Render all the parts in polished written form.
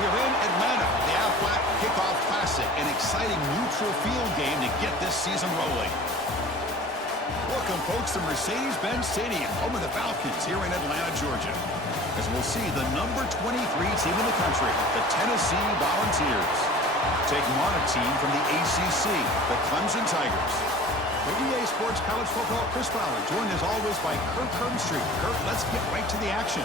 We are in Atlanta, the Aflac Kickoff Classic, an exciting neutral field game to get this season rolling. Welcome, folks, to Mercedes-Benz Stadium, home of the Falcons here in Atlanta, Georgia. As we'll see the number 23 team in the country, the Tennessee Volunteers, taking on a team from the ACC, the Clemson Tigers. For EA Sports College Football, Chris Fowler, joined as always by Kirk Herbstreit. Kirk, let's get right to the action.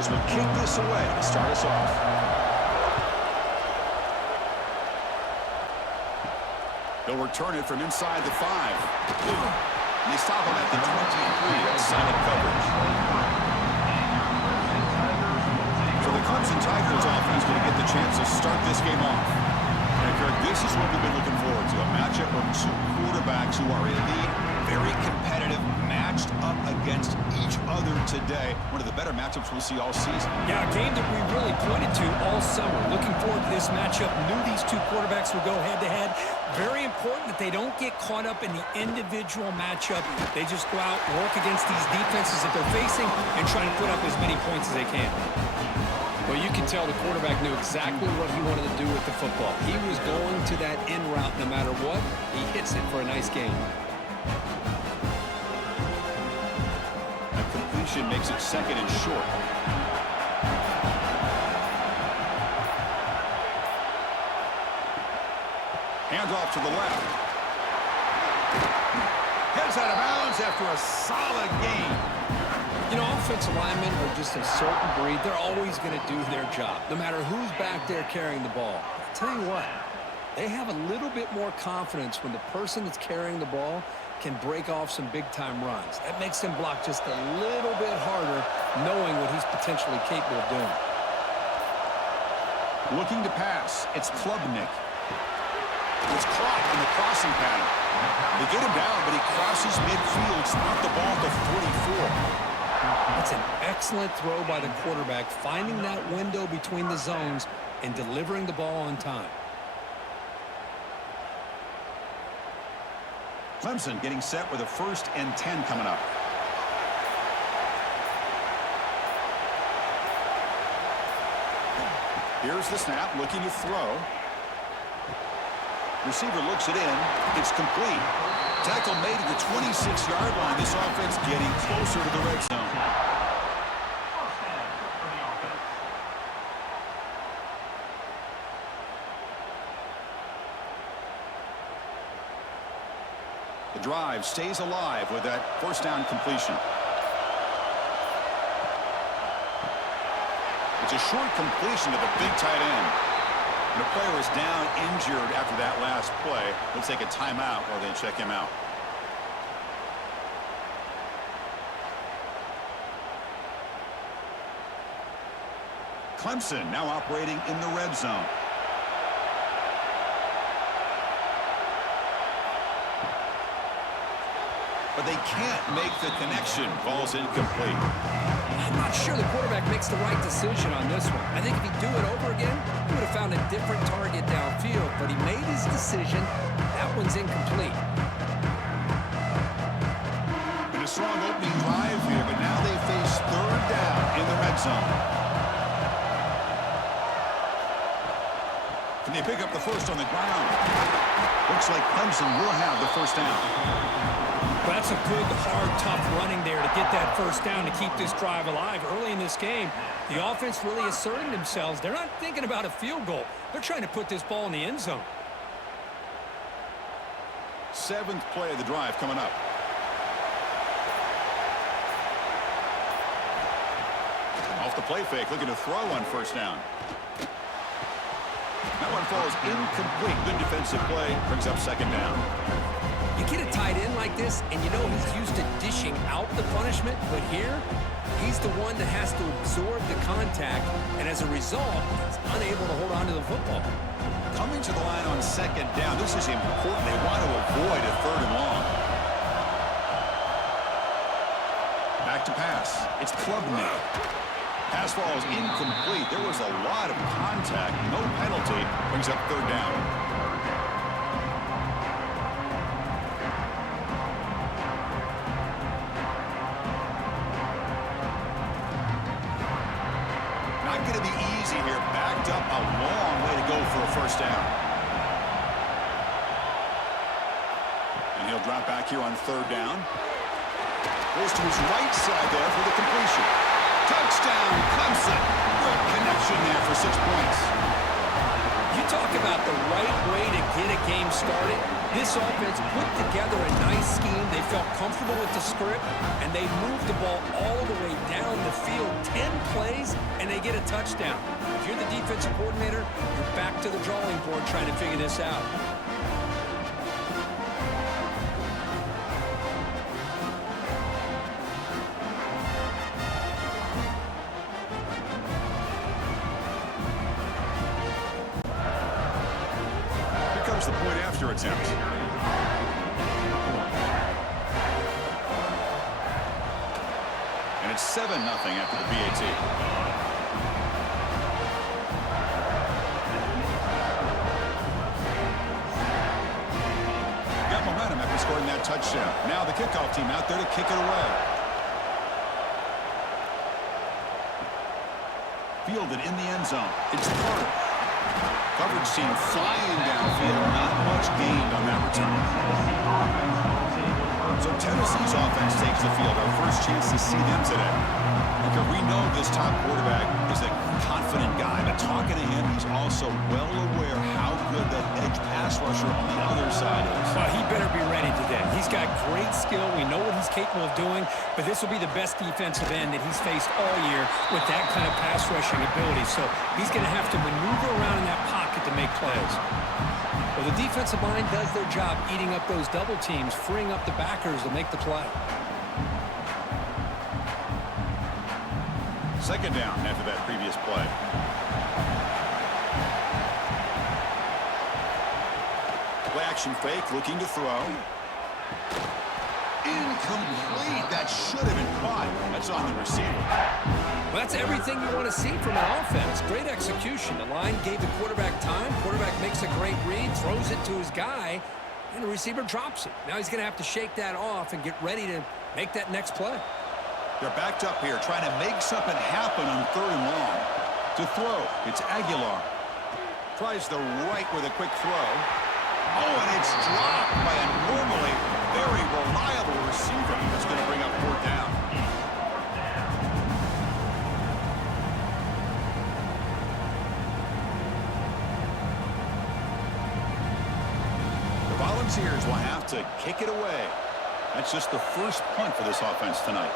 Will kick this away to start us off. They'll return it from inside the 5. And they stop him at the 23. That's solid coverage. So the Clemson Tigers offense going to get the chance to start this game off. And Kirk, this is what we've been looking forward to, a matchup of two quarterbacks who are indeed very competitive, matched up against each other today. One of the better matchups we'll see all season. Yeah, a game that we really pointed to all summer. Looking forward to this matchup. Knew these two quarterbacks would go head-to-head. Very important that they don't get caught up in the individual matchup. They just go out, work against these defenses that they're facing, and try and put up as many points as they can. Well, you can tell the quarterback knew exactly what he wanted to do with the football. He was going to that end route no matter what. He hits it for a nice gain. Makes it second and short. Handoff to the left. Heads out of bounds after a solid game. You know, offensive linemen are just a certain breed. They're always going to do their job, no matter who's back there carrying the ball. I'll tell you what, they have a little bit more confidence when the person that's carrying the ball can break off some big-time runs. That makes them block just a little bit harder, knowing what he's potentially capable of doing. Looking to pass, it's Klubnik. It's caught in the crossing pattern. They get him down, but he crosses midfield, spot the ball to 44. That's an excellent throw by the quarterback, finding that window between the zones and delivering the ball on time. Clemson getting set with a 1st and 10 coming up. Here's the snap, looking to throw. Receiver looks it in. It's complete. Tackle made at the 26-yard line. This offense getting closer to the red zone. The drive stays alive with that 1st down completion. It's a short completion to the big tight end. And the player is down injured after that last play. We'll take a timeout while they check him out. Clemson now operating in the red zone. But they can't make the connection. Ball's incomplete. I'm not sure the quarterback makes the right decision on this one. I think if he'd do it over again, he would have found a different target downfield. But he made his decision. That one's incomplete. Been a strong opening drive here, but now they face 3rd down in the red zone. Can they pick up the 1st on the ground? Looks like Clemson will have the 1st down. Well, that's a good, hard, tough running there to get that 1st down to keep this drive alive. Early in this game, the offense really asserting themselves. They're not thinking about a field goal. They're trying to put this ball in the end zone. 7th play of the drive coming up. Off the play fake, looking to throw on 1st down. That one falls incomplete. Good defensive play, brings up 2nd down. You get a tight end like this, and you know he's used to dishing out the punishment, but here, he's the one that has to absorb the contact, and as a result, he's unable to hold on to the football. Coming to the line on second down, this is important. They want to avoid a third and long. Back to pass. It's Clemson. Pass ball is incomplete. There was a lot of contact. No penalty. Brings up third down. Not going to be easy here. Backed up a long way to go for a first down. And he'll drop back here on third down. Goes to his right side there for the completion. Touchdown, Clemson. Great connection there for 6 points. You talk about the right way to get a game started. This offense put together a nice scheme. They felt comfortable with the script, and they moved the ball all the way down the field. 10 plays, and they get a touchdown. If you're the defensive coordinator, you're back to the drawing board trying to figure this out. The point after attempt. And it's 7-0 after the PAT. Got momentum after scoring that touchdown. Now the kickoff team out there to kick it away. Fielded in the end zone. It's Carter. Coverage team flying downfield. Not much gained on that return. So Tennessee's offense takes the field. Our first chance to see them today. Because we know this top quarterback is a confident guy, but talking to him, he's also well aware how good that edge pass rusher on the other side is. Well, he better be ready today. He's got great skill. We know what he's capable of doing, but this will be the best defensive end that he's faced all year with that kind of pass rushing ability. So he's going to have to maneuver around in that pocket to make plays. Well, the defensive line does their job eating up those double teams, freeing up the backers to make the play. Second down after that previous play. Play action fake, looking to throw. Incomplete. That should have been caught. That's on the receiver. Well, that's everything you want to see from an offense. Great execution. The line gave the quarterback time. Quarterback makes a great read, throws it to his guy, and the receiver drops it. Now he's going to have to shake that off and get ready to make that next play. They're backed up here, trying to make something happen on third and long. To throw, it's Aguilar. Tries the right with a quick throw. Oh, and it's dropped by a normally very reliable receiver. That's going to bring up fourth down. The Volunteers will have to kick it away. That's just the first punt for this offense tonight.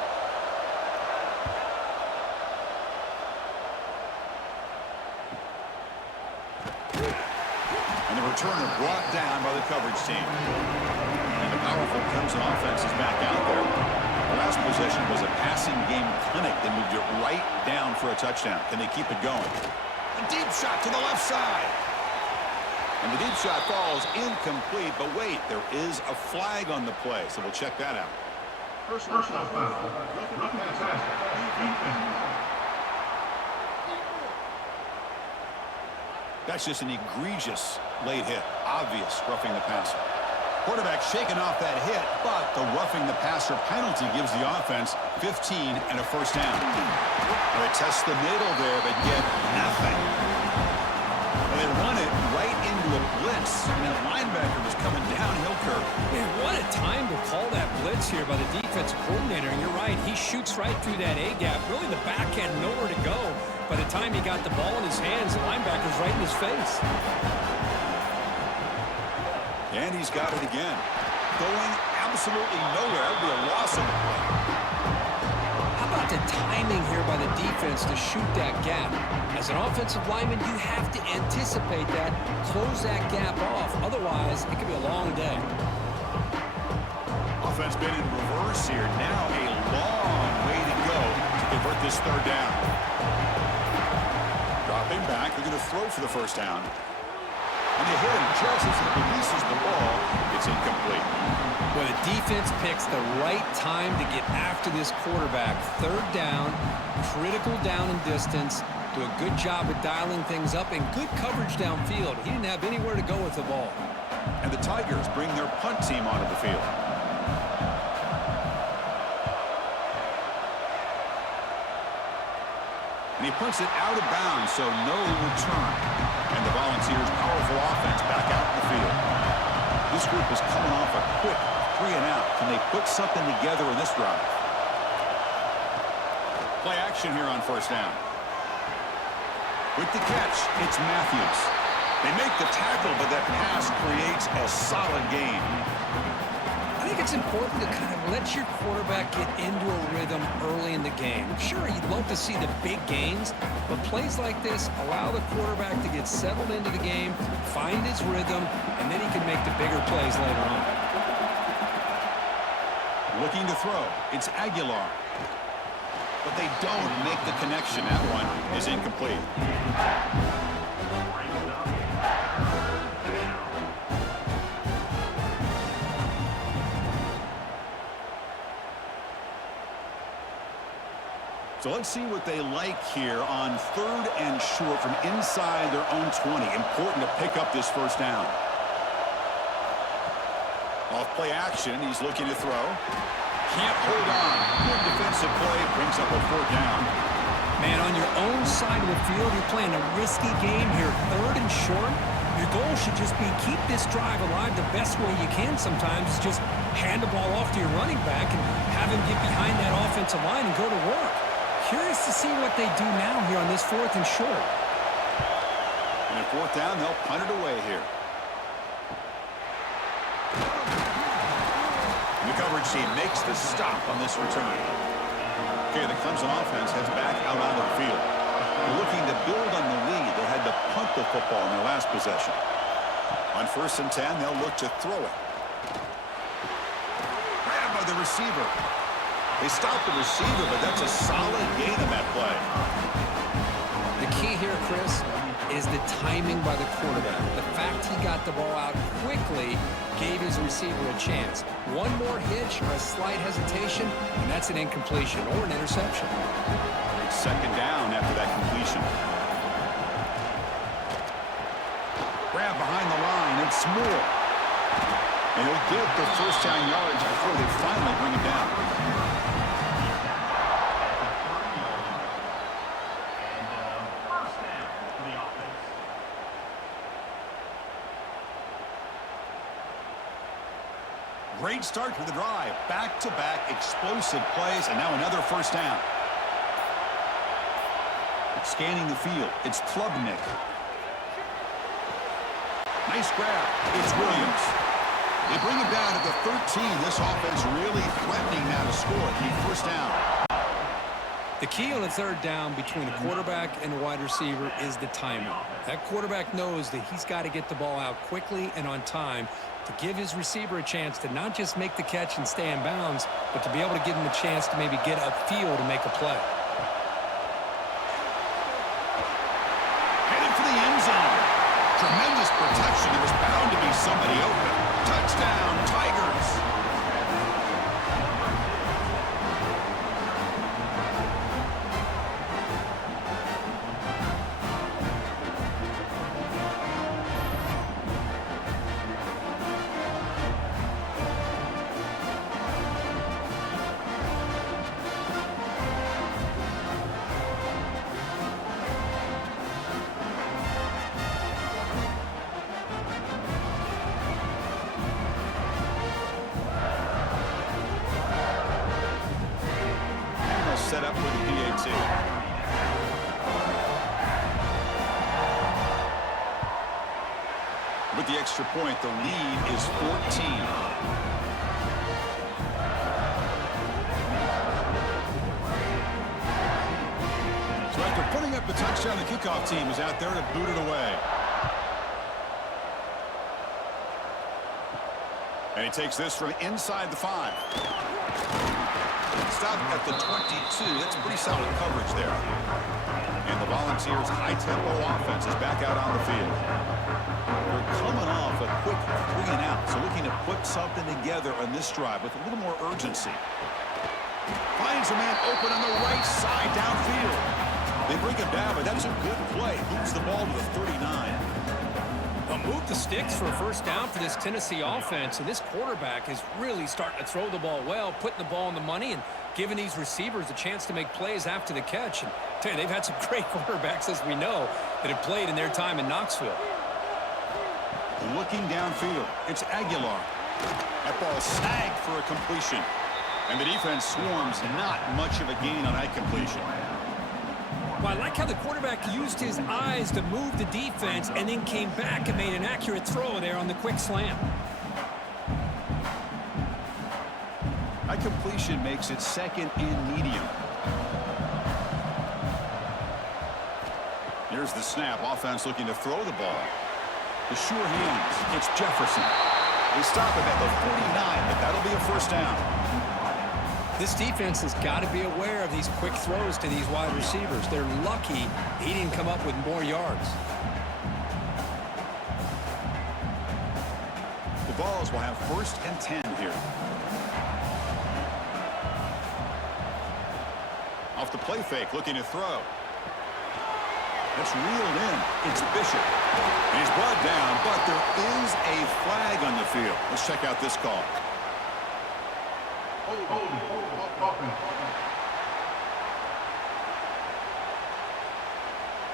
And the returner brought down by the coverage team. And the powerful Clemson offense is back out there. The last possession was a passing game clinic. They moved it right down for a touchdown. Can they keep it going? A deep shot to the left side. And the deep shot falls incomplete. But wait, there is a flag on the play, so we'll check that out. Personal foul. That's just an egregious late hit. Obvious roughing the passer. Quarterback shaking off that hit, but the roughing the passer penalty gives the offense 15 and a first down. They test the middle there, but get nothing. And they run it right into a blitz. And that linebacker was coming downhill curve. Man, what a time to call that blitz here by the defensive coordinator. And you're right, he shoots right through that A-gap. Really, the back had nowhere to go. By the time he got the ball in his hands, the linebacker's right in his face. And he's got it again. Going absolutely nowhere. That would be a loss of the play. How about the timing here by the defense to shoot that gap? As an offensive lineman, you have to anticipate that, close that gap off. Otherwise, it could be a long day. offense been in reverse here. Now a long way to go to convert this third down. Dropping back, they're going to throw for the first down. And they hit him just as he releases the ball. It's incomplete. Well, the defense picks the right time to get after this quarterback. Third down, critical down and distance. Do a good job of dialing things up and good coverage downfield. He didn't have anywhere to go with the ball. And the Tigers bring their punt team onto the field. And he punts it out of bounds, so no return. And the Volunteers' powerful offense back out in the field. This group is coming off a quick 3-and-out. Can they put something together in this drive? Play action here on first down. With the catch, it's Matthews. They make the tackle, but that pass creates a solid gain. I think it's important to kind of let your quarterback get into a rhythm early in the game. Sure, you'd love to see the big gains, but plays like this allow the quarterback to get settled into the game, find his rhythm, and then he can make the bigger plays later on. Looking to throw. It's Aguilar. But they don't make the connection. That one is incomplete. So let's see what they like here on 3rd and short from inside their own 20. Important to pick up this first down. Off play action, he's looking to throw. Can't hold on. Good defensive play, brings up a 4th down. Man, on your own side of the field, you're playing a risky game here. 3rd and short. Your goal should just be keep this drive alive the best way you can sometimes. Is just hand the ball off to your running back and have him get behind that offensive line and go to work. Curious to see what they do now here on this 4th and short. And at 4th down, they'll punt it away here. And the coverage team makes the stop on this return. Okay, the Clemson offense heads back out onto the field. They're looking to build on the lead. They had to punt the football in their last possession. On 1st and 10, they'll look to throw it. Grabbed by the receiver. They stopped the receiver, but that's a solid gain on that play. The key here, Chris, is the timing by the quarterback. The fact he got the ball out quickly gave his receiver a chance. One more hitch or a slight hesitation, and that's an incompletion or an interception. It's 2nd down after that completion. Grab behind the line, it's Moore. And he'll get the first down yards before they finally bring him down. Great start for the drive. Back-to-back explosive plays, and now another first down. Scanning the field, it's Klubnik. Nice grab. It's Williams. They bring him down at the 13. This offense really threatening now to score. The first down. The key on the 3rd down between the quarterback and the wide receiver is the timing. That quarterback knows that he's got to get the ball out quickly and on time to give his receiver a chance to not just make the catch and stay in bounds, but to be able to give him a chance to maybe get upfield and make a play. Headed for the end zone. Tremendous protection. There was bound to be somebody open. Touchdown, Tigers. Set up with the PAT. With the extra point, the lead is 14. So after putting up the touchdown, the kickoff team is out there to boot it away. And he takes this from inside the 5. Stop at the 22. That's pretty solid coverage there. And the Volunteers' high-tempo offense is back out on the field. They're coming off a quick 3-and-out, so looking to put something together on this drive with a little more urgency. Finds a man open on the right side downfield. They bring him down, but that's a good play. Moves the ball to the 39. Move the sticks for a first down for this Tennessee offense, and this quarterback is really starting to throw the ball well, putting the ball on the money and giving these receivers a chance to make plays after the catch. And I tell you, they've had some great quarterbacks, as we know, that have played in their time in Knoxville. Looking downfield, it's Aguilar. That ball snagged for a completion. And the defense swarms, not much of a gain on that completion. Well, I like how the quarterback used his eyes to move the defense and then came back and made an accurate throw there on the quick slam. That completion makes it second and medium. Here's the snap. Offense looking to throw the ball. The sure hands. It's Jefferson. They stop him at the 49, but that'll be a first down. This defense has got to be aware of these quick throws to these wide receivers. They're lucky he didn't come up with more yards. The Vols will have 1st and 10 here. Off the play fake, looking to throw. That's reeled in. It's Bishop. And he's brought down, but there is a flag on the field. Let's check out this call.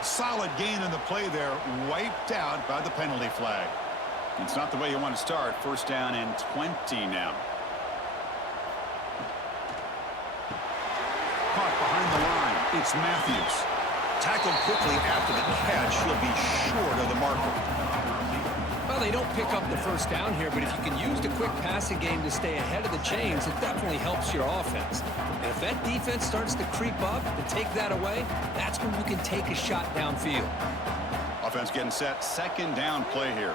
Solid gain in the play there, wiped out by the penalty flag. It's not the way you want to start. First down and 20 now. Caught behind the line. It's Matthews. Tackled quickly after the catch. He'll be short of the marker. Well, they don't pick up the first down here, but if you can use the quick passing game to stay ahead of the chains, it definitely helps your offense. And if that defense starts to creep up and take that away, that's when you can take a shot downfield. Offense getting set. Second down play here.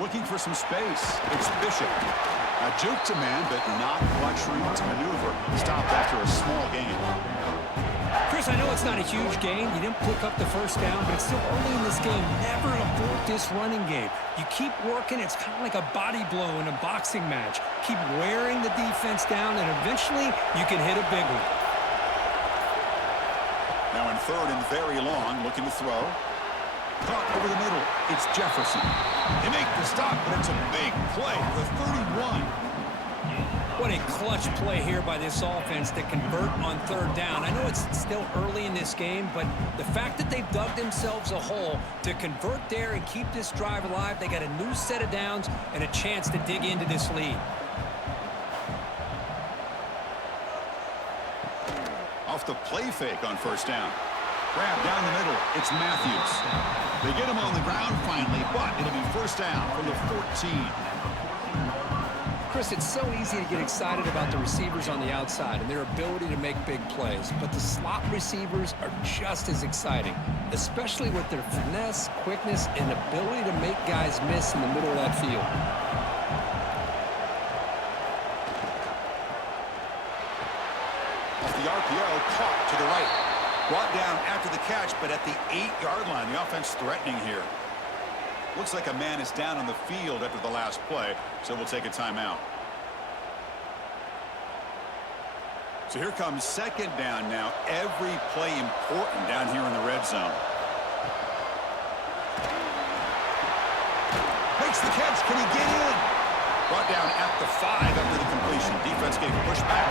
Looking for some space. It's Bishop. A juke to man, but not much room to maneuver. Stopped after a small gain. Chris, I know it's not a huge gain. You didn't pick up the first down, but it's still early in this game. Never abort this running game. You keep working. It's kind of like a body blow in a boxing match. Keep wearing the defense down, and eventually you can hit a big one. Now in 3rd and very long, looking to throw. Caught over the middle. It's Jefferson. They make the stop, but it's a big play for 31. What a clutch play here by this offense to convert on 3rd down. I know it's still early in this game, but the fact that they've dug themselves a hole to convert there and keep this drive alive, they got a new set of downs and a chance to dig into this lead. Off the play fake on first down. Grab down the middle. It's Matthews. They get him on the ground finally, but it'll be first down from the 14. Chris, it's so easy to get excited about the receivers on the outside and their ability to make big plays, but the slot receivers are just as exciting, especially with their finesse, quickness, and ability to make guys miss in the middle of that field. Off the RPO, caught to the right. Brought down after the catch, but at the 8-yard line, the offense threatening here. Looks like a man is down on the field after the last play, so we'll take a timeout. So here comes second down now. Every play important down here in the red zone. Makes the catch. Can he get in? Brought down at the 5 after the completion. Defense getting pushed back.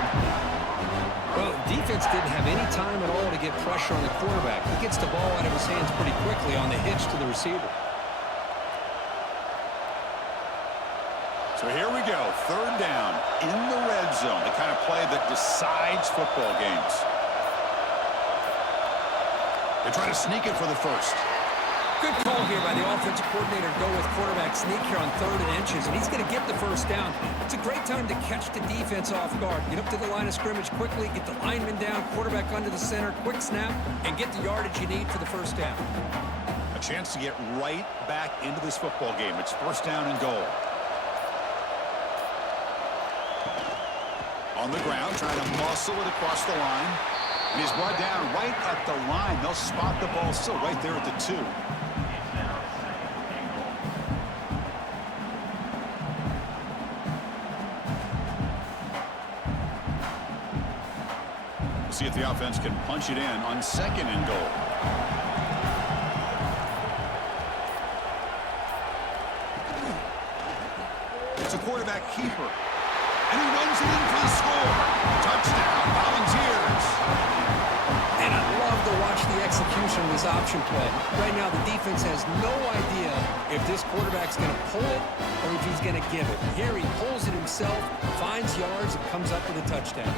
Well, defense didn't have any time at all to get pressure on the quarterback. He gets the ball out of his hands pretty quickly on the hitch to the receiver. So here we go, 3rd down in the red zone, the kind of play that decides football games. They try to sneak it for the first. Good call here by the offensive coordinator to go with quarterback sneak here on 3rd and inches, and he's going to get the first down. It's a great time to catch the defense off guard. Get up to the line of scrimmage quickly, get the lineman down, quarterback under the center, quick snap, and get the yardage you need for the first down. A chance to get right back into this football game. It's first down and goal. On the ground, trying to muscle it across the line. And he's brought down right at the line. They'll spot the ball still right there at the 2. We'll see if the offense can punch it in on second and goal. It's a quarterback keeper. And he runs it in for the score. Touchdown, Volunteers. And I love to watch the execution of this option play. Right now, the defense has no idea if this quarterback's going to pull it or if he's going to give it. Here he pulls it himself, finds yards, and comes up with a touchdown.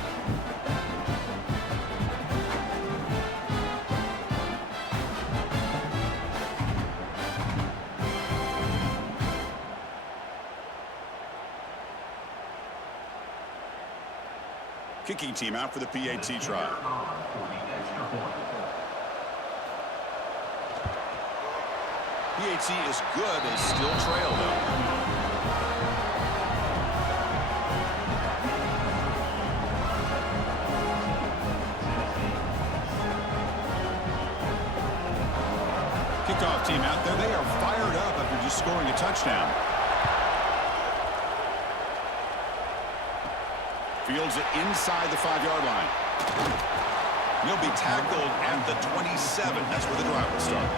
Kicking team out for the PAT try. PAT is good. They still trail, though. Kickoff team out there. They are fired up after just scoring a touchdown. Fields it inside the 5-yard line. He'll be tackled at the 27. That's where the drive will start.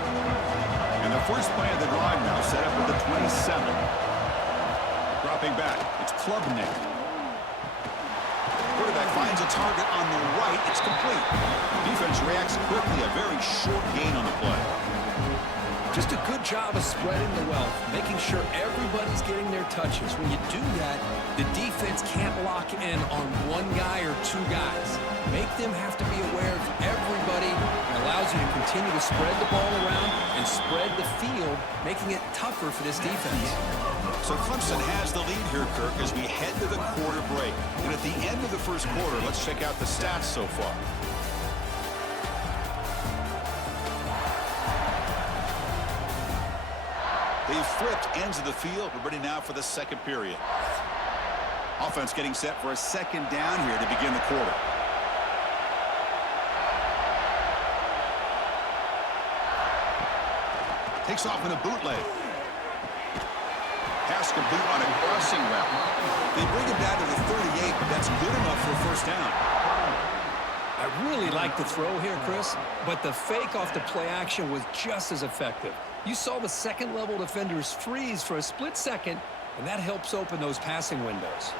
And the first play of the drive now set up at the 27. Dropping back, it's Klubnik. Quarterback finds a target on the right. It's complete. Defense reacts quickly. A very short gain on the play. Just a good job of spreading the wealth, making sure everybody's getting their touches. When you do that, the defense can't lock in on one guy or two guys. Make them have to be aware of everybody. It allows you to continue to spread the ball around and spread the field, making it tougher for this defense. So Clemson has the lead here, Kirk, as we head to the quarter break. And at the end of the first quarter, let's check out the stats so far. They've flipped ends of the field. We're ready now for the second period. Offense getting set for a second down here to begin the quarter. Takes off in a bootleg. Pass complete on a crossing route. They bring him down to the 38, but that's good enough for a first down. I really like the throw here, Chris, but the fake off the play action was just as effective. You saw the second-level defenders freeze for a split second, and that helps open those passing windows.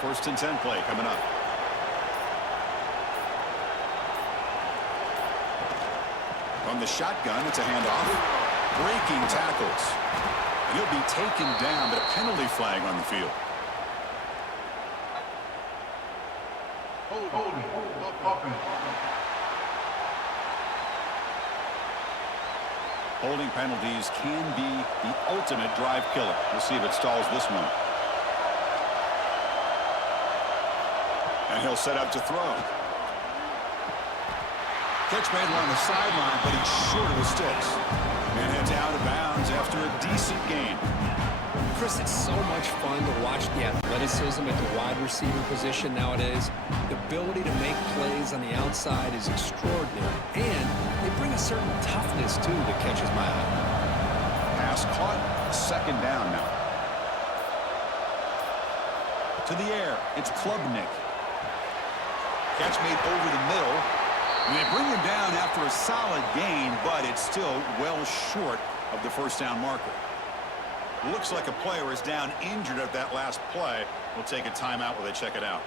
First and 10 play coming up. From the shotgun, it's a handoff. Breaking tackles. And he'll be taken down, but a penalty flag on the field. Holding penalties can be the ultimate drive killer. We'll see if it stalls this one. And he'll set up to throw. Catch made along the sideline, but he's short of the sticks. And heads out of bounds after a decent gain. Chris, it's so much fun to watch the athleticism at the wide receiver position nowadays. The ability to make plays on the outside is extraordinary. And they bring a certain toughness, too, that catches my eye. Pass caught. Second down now. To the air. It's Klubnik. Catch made over the middle. And they bring him down after a solid gain, but it's still well short of the first down marker. Looks like a player is down injured at that last play. We'll take a timeout while they check it out.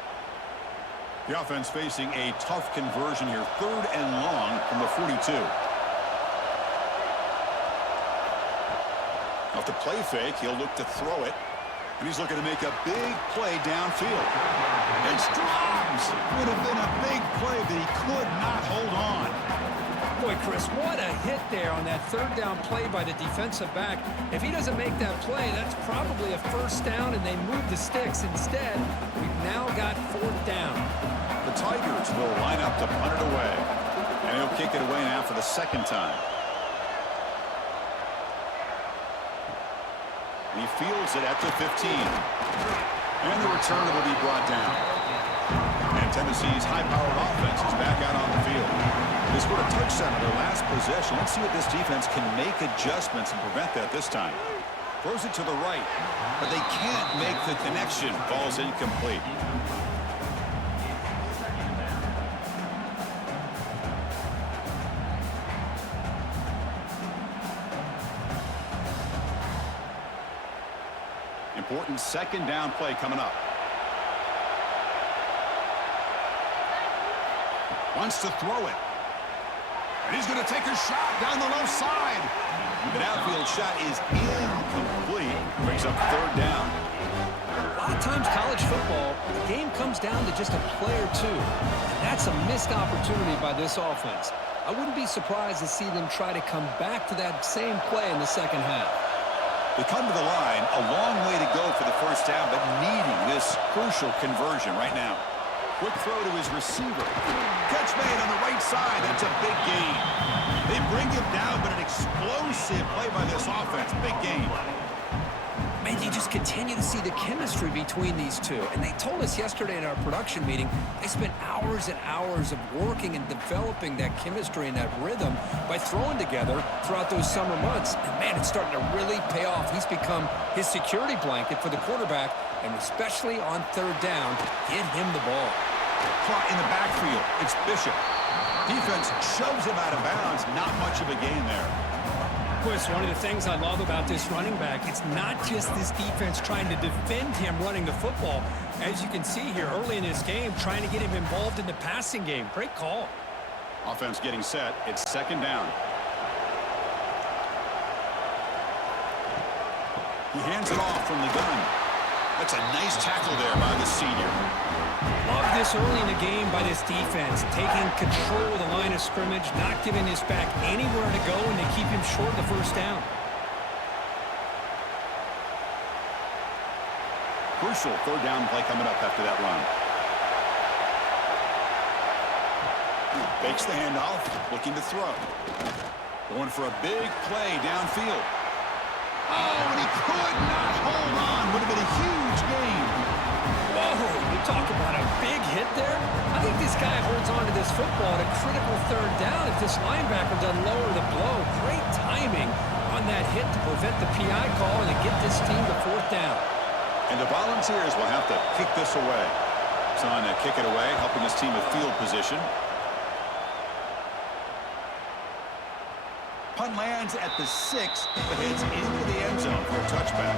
The offense facing a tough conversion here. Third and long from the 42. Off the play fake, he'll look to throw it. And he's looking to make a big play downfield. It's drops. Would have been a big play, but he could not hold on. Boy, Chris, what a hit there on that third down play by the defensive back. If he doesn't make that play, that's probably a first down, and they move the sticks. Instead, we've now got fourth down. The Tigers will line up to punt it away. And he'll kick it away now for the second time. He fields it at the 15. And the return will be brought down. And Tennessee's high-powered offense is back out on the field. They scored a touchdown on their last possession. Let's see if this defense can make adjustments and prevent that this time. Throws it to the right, but they can't make the connection. Ball's incomplete. Important second down play coming up. Wants to throw it. And he's going to take a shot down the left side. The outfield shot is incomplete. Brings up third down. A lot of times college football, the game comes down to just a play or two. And that's a missed opportunity by this offense. I wouldn't be surprised to see them try to come back to that same play in the second half. They come to the line, a long way to go for the first down, but needing this crucial conversion right now. Quick throw to his receiver. Catch made on the right side. That's a big gain. They bring him down, but an explosive play by this offense. Big gain. Man, you just continue to see the chemistry between these two. And they told us yesterday in our production meeting, they spent hours and hours of working and developing that chemistry and that rhythm by throwing together throughout those summer months. And, man, it's starting to really pay off. He's become his security blanket for the quarterback, and especially on third down, get him the ball. Caught in the backfield. It's Bishop. Defense shoves him out of bounds. Not much of a gain there. Chris, one of the things I love about this running back, it's not just this defense trying to defend him running the football. As you can see here early in this game, trying to get him involved in the passing game. Great call. Offense getting set. It's second down. He hands it off from the gun. That's a nice tackle there by the senior. Love this early in the game by this defense, taking control of the line of scrimmage, not giving this back anywhere to go, and they keep him short of the first down. Crucial third down play coming up after that run. Fakes the handoff, looking to throw. Going for a big play downfield. Oh, and he could not hold on. Would have been a huge gain. Whoa, you talk about a big hit there. I think this guy holds on to this football at a critical third down if this linebacker doesn't lower the blow. Great timing on that hit to prevent the PI call and to get this team to fourth down. And the Volunteers will have to kick this away. Son kick it away, helping his team with field position. Punt lands at the 6, but hits into the end zone for a touchback.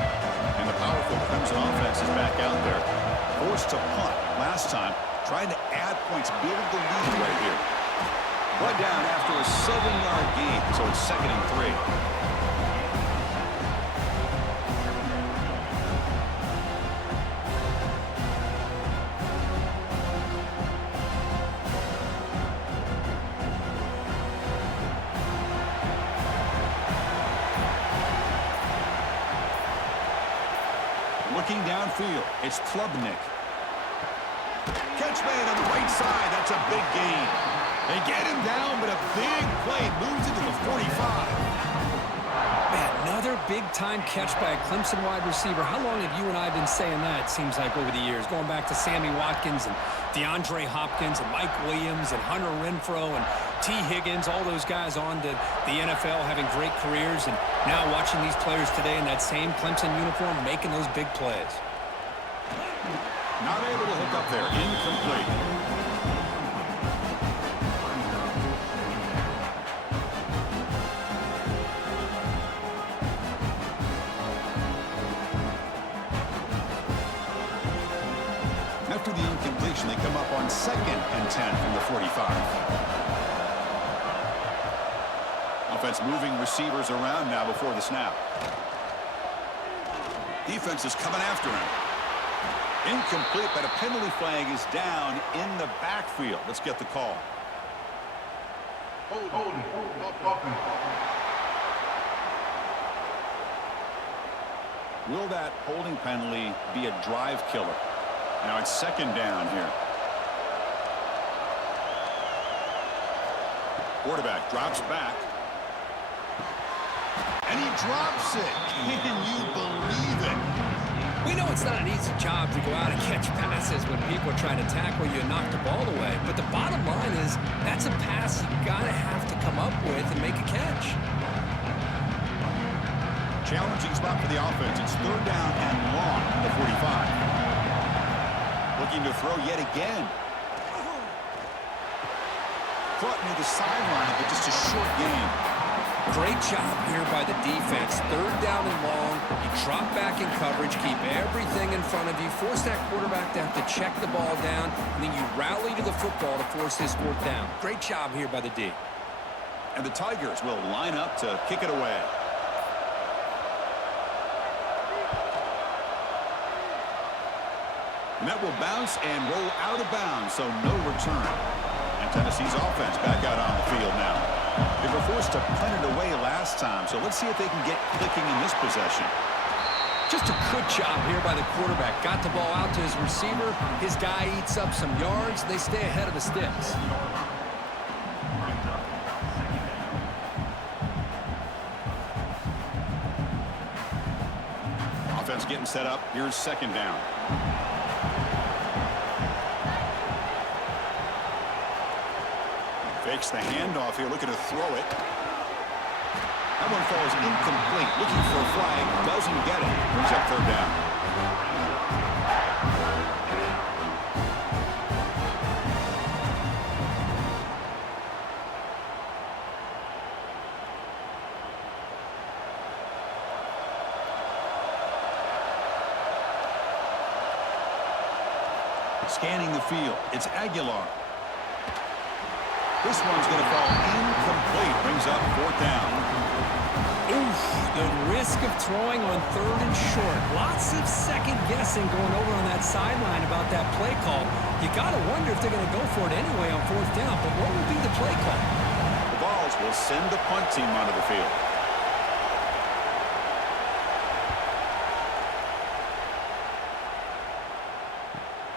And the powerful Clemson offense is back out there. Forced to punt last time, trying to add points, build the lead right here. Brought down after a 7-yard gain, so it's 2nd and 3. Looking downfield, it's Klubnik. Catch made on the right side. That's a big gain. They get him down, but a big play moves into the 45. Man, another big-time catch by a Clemson wide receiver. How long have you and I been saying that, it seems like, over the years? Going back to Sammy Watkins and DeAndre Hopkins and Mike Williams and Hunter Renfrow and T. Higgins, all those guys on to the NFL having great careers, and now watching these players today in that same Clemson uniform making those big plays. Not able to hook up there. Incomplete. After the incompletion, they come up on 2nd and 10 from the 45. Offense moving receivers around now before the snap. Defense is coming after him. Incomplete, but a penalty flag is down in the backfield. Let's get the call. Holding. Will that holding penalty be a drive killer? Now it's 2nd down here. Quarterback drops back. And he drops it. Can you believe it? We know it's not an easy job to go out and catch passes when people are trying to tackle you and knock the ball away. But the bottom line is that's a pass you got to have to come up with and make a catch. Challenging spot for the offense. It's third down and long on the 45. Looking to throw yet again. Caught near the sideline, but just a short game. Great job here by the defense. Third down and long. You drop back in coverage, keep everything in front of you, force that quarterback to have to check the ball down, and then you rally to the football to force this fourth down. Great job here by the D. And the Tigers will line up to kick it away. And that will bounce and roll out of bounds, so no return. And Tennessee's offense back out on the field now. They were forced to punt it away last time, so let's see if they can get clicking in this possession. Just a good job here by the quarterback. Got the ball out to his receiver. His guy eats up some yards. They stay ahead of the sticks. Offense getting set up. Here's second down. Fakes the handoff here, looking to throw it. That one falls incomplete. Looking for a flag, doesn't get it. Brings up third down. Scanning the field, it's Aguilar. This one's going to fall incomplete. Brings up fourth down. Oof, the risk of throwing on third and short. Lots of second guessing going over on that sideline about that play call. You got to wonder if they're going to go for it anyway on fourth down, but what would be the play call? The Vols will send the punt team onto the field.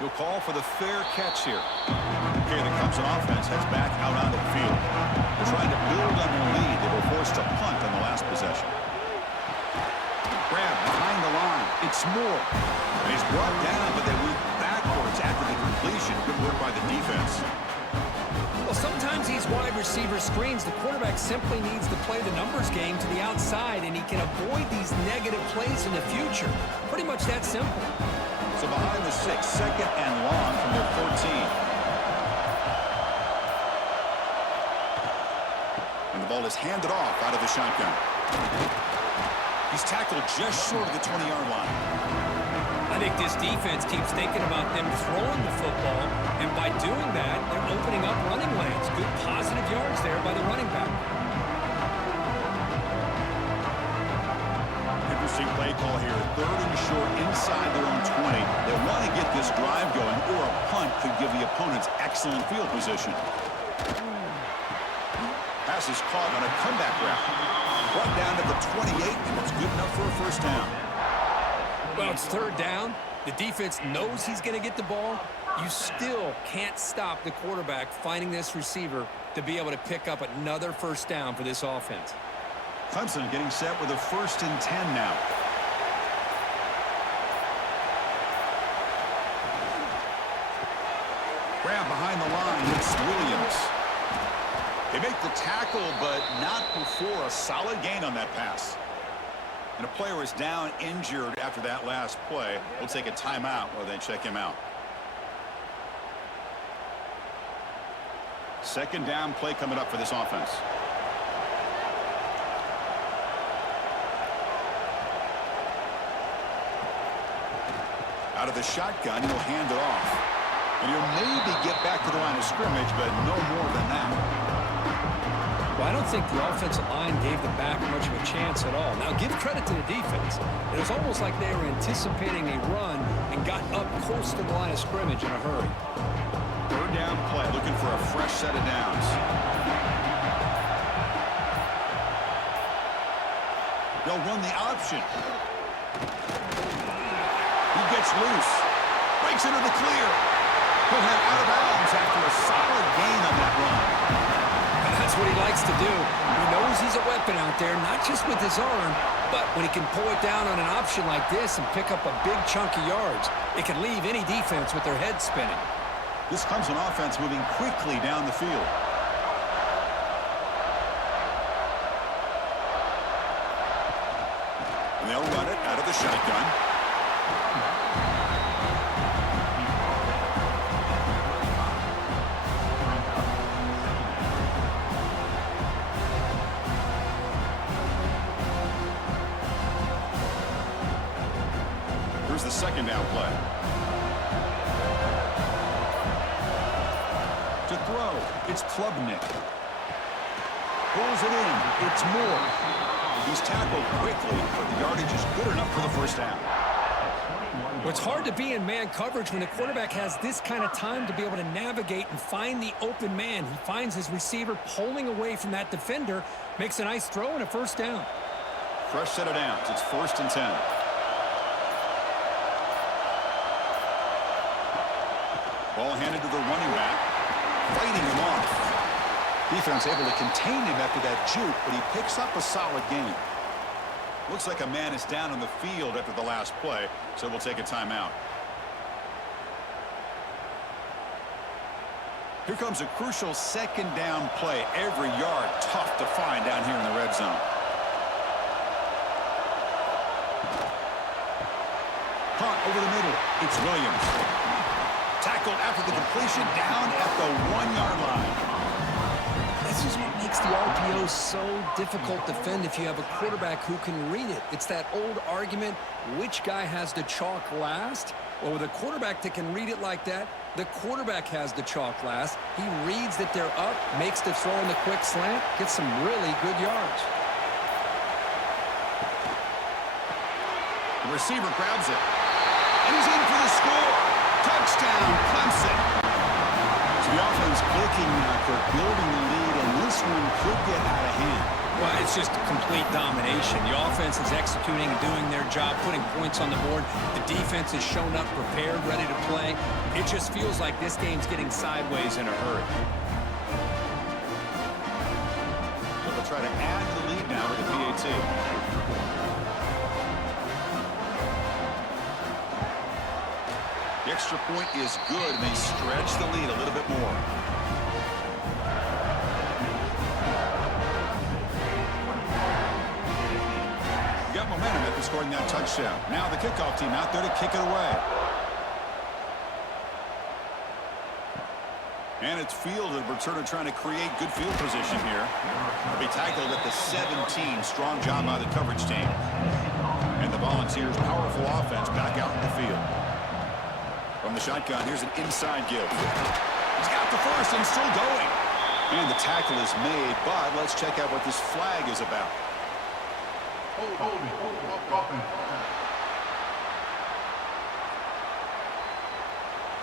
He'll call for the fair catch here. Okay, the Clemson offense heads back out onto the field. They're trying to build on their lead. They were forced to punt on the last possession. Grab behind the line. It's Moore. And he's brought down, but they move backwards after the completion. Good work by the defense. Well, sometimes these wide receiver screens, the quarterback simply needs to play the numbers game to the outside, and he can avoid these negative plays in the future. Pretty much that simple. So behind the 6, second and long from their 14. And the ball is handed off out of the shotgun. He's tackled just short of the 20-yard line. I think this defense keeps thinking about them throwing the football, and by doing that, they're opening up running lanes. Good positive yards there by the running back. Interesting play call here. Third and short inside their own 20. They want to get this drive going, or a punt could give the opponents excellent field position. Pass is caught on a comeback route. Brought down to the 28, and it's good enough for a first down. Well, it's third down. The defense knows he's going to get the ball. You still can't stop the quarterback finding this receiver to be able to pick up another first down for this offense. Clemson getting set with a 1st and 10 now. Grab behind the line. It's Williams. They make the tackle, but not before a solid gain on that pass. And a player is down injured after that last play. We'll take a timeout while they check him out. Second down play coming up for this offense. Out of the shotgun, he'll hand it off. And he'll maybe get back to the line of scrimmage, but no more than that. Well, I don't think the offensive line gave the back much of a chance at all. Now, give credit to the defense. It was almost like they were anticipating a run and got up close to the line of scrimmage in a hurry. Third down play, looking for a fresh set of downs. They'll run the option. He gets loose. Breaks into the clear. He'll head out of bounds after a solid gain on that run. That's what he likes to do. He knows he's a weapon weapon out there, not just with his arm, but when he can pull it down on an option like this and pick up a big chunk of yards, it can leave any defense with their head spinning. This Clemson offense moving quickly down the field. And they'll run it out of the shotgun. Here's the second down play. To throw, it's Klubnik. Pulls it in, it's Moore. He's tackled quickly, but the yardage is good enough for the first down. Well, it's hard to be in man coverage when the quarterback has this kind of time to be able to navigate and find the open man. He finds his receiver pulling away from that defender, makes a nice throw and a first down. Fresh set of downs. It's 1st and 10. Ball handed to the running back, fighting him off. Defense able to contain him after that juke, but he picks up a solid gain. Looks like a man is down on the field after the last play, so we'll take a timeout. Here comes a crucial second down play. Every yard tough to find down here in the red zone. Punt over the middle. It's Williams. Tackled after the completion down at the 1-yard line. This is what makes the RPO so difficult to defend if you have a quarterback who can read it. It's that old argument, which guy has the chalk last? Well, with a quarterback that can read it like that, the quarterback has the chalk last. He reads that they're up, makes the throw in the quick slant, gets some really good yards. The receiver grabs it, and he's in for the score. Touchdown, Clemson. So the offense clicking now, Kirk, building the lead, and this one could get out of hand. Well, it's just complete domination. The offense is executing and doing their job, putting points on the board. The defense has shown up prepared, ready to play. It just feels like this game's getting sideways in a hurry. So they'll try to add the lead now with the PAT. The extra point is good, and they stretch the lead a little bit more. Got momentum after scoring that touchdown. Now the kickoff team out there to kick it away. And it's fielded. Returner trying to create good field position here. They'll be tackled at the 17. Strong job by the coverage team. And the Volunteers' powerful offense back out in the field. From the shotgun, here's an inside give. He's got the first and still going. And the tackle is made, but let's check out what this flag is about.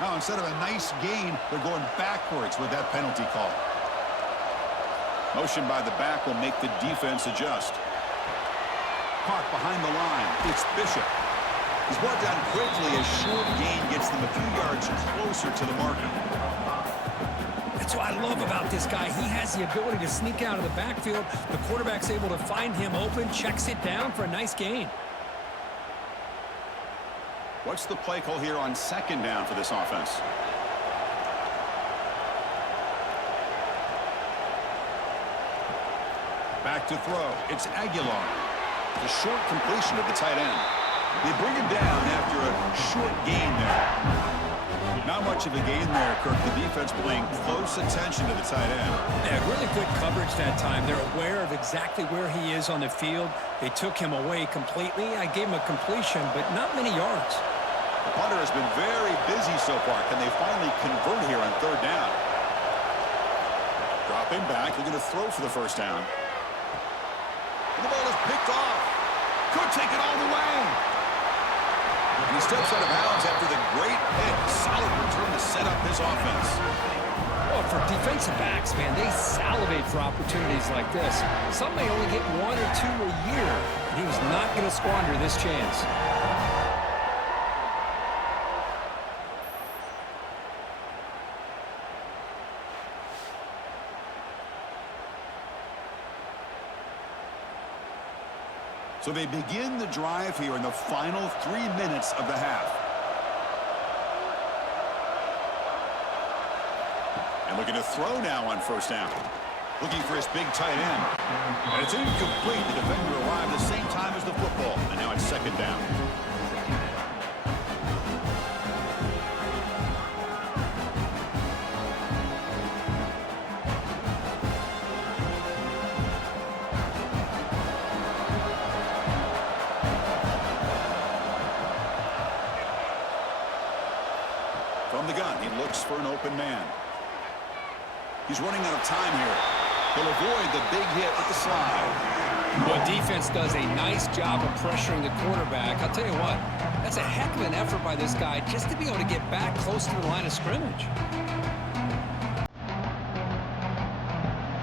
Now, instead of a nice gain, they're going backwards with that penalty call. Motion by the back will make the defense adjust. Caught behind the line. It's Bishop. He's brought down quickly. A short gain gets them a few yards closer to the marker. That's what I love about this guy. He has the ability to sneak out of the backfield. The quarterback's able to find him open, checks it down for a nice gain. What's the play call here on second down for this offense? Back to throw. It's Aguilar. The short completion of the tight end. They bring him down after a short gain there. Not much of a gain there, Kirk. The defense paying close attention to the tight end. Yeah, really good coverage that time. They're aware of exactly where he is on the field. They took him away completely. I gave him a completion, but not many yards. The punter has been very busy so far. Can they finally convert here on third down? Dropping back. They're going to throw for the first down. And the ball is picked off. Could take it all the way. And he steps out of bounds after the great pick. Solid return to set up his offense. Well, for defensive backs, man, they salivate for opportunities like this. Some may only get 1 or 2 a year, and he was not going to squander this chance. So they begin the drive here in the final 3 minutes of the half. And looking to throw now on first down. Looking for his big tight end. And it's incomplete. The defender arrived at the same time as the football. And now it's second down. From the gun, he looks for an open man. He's running out of time here. He'll avoid the big hit with the slide. Well, defense does a nice job of pressuring the quarterback. I'll tell you what, that's a heck of an effort by this guy just to be able to get back close to the line of scrimmage.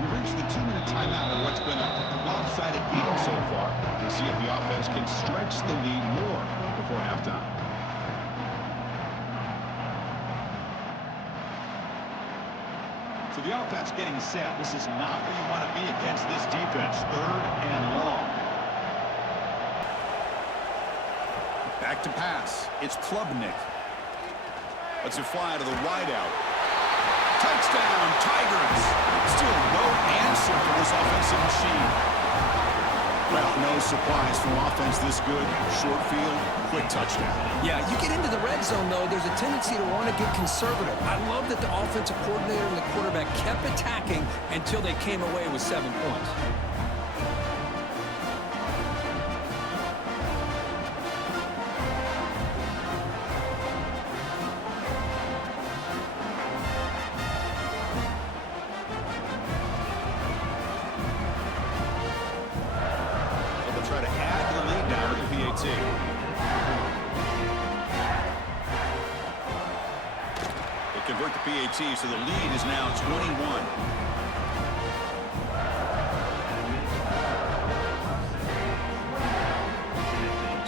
We reached the 2-minute timeout of what's been a lopsided game so far. We'll see if the offense can stretch the lead more before halftime. So the offense getting set. This is not where you want to be against this defense. 3rd and long. Back to pass. It's Klubnik. Lets it fly to the wideout. Touchdown, Tigers. Still no answer for this offensive machine. Well, no surprise from offense this good. Short field, quick touchdown. Yeah, you get into the red zone, though, there's a tendency to want to get conservative. I love that the offensive coordinator and the quarterback kept attacking until they came away with 7 points. Try to add to the lead now with the PAT. They convert the PAT, so the lead is now 21.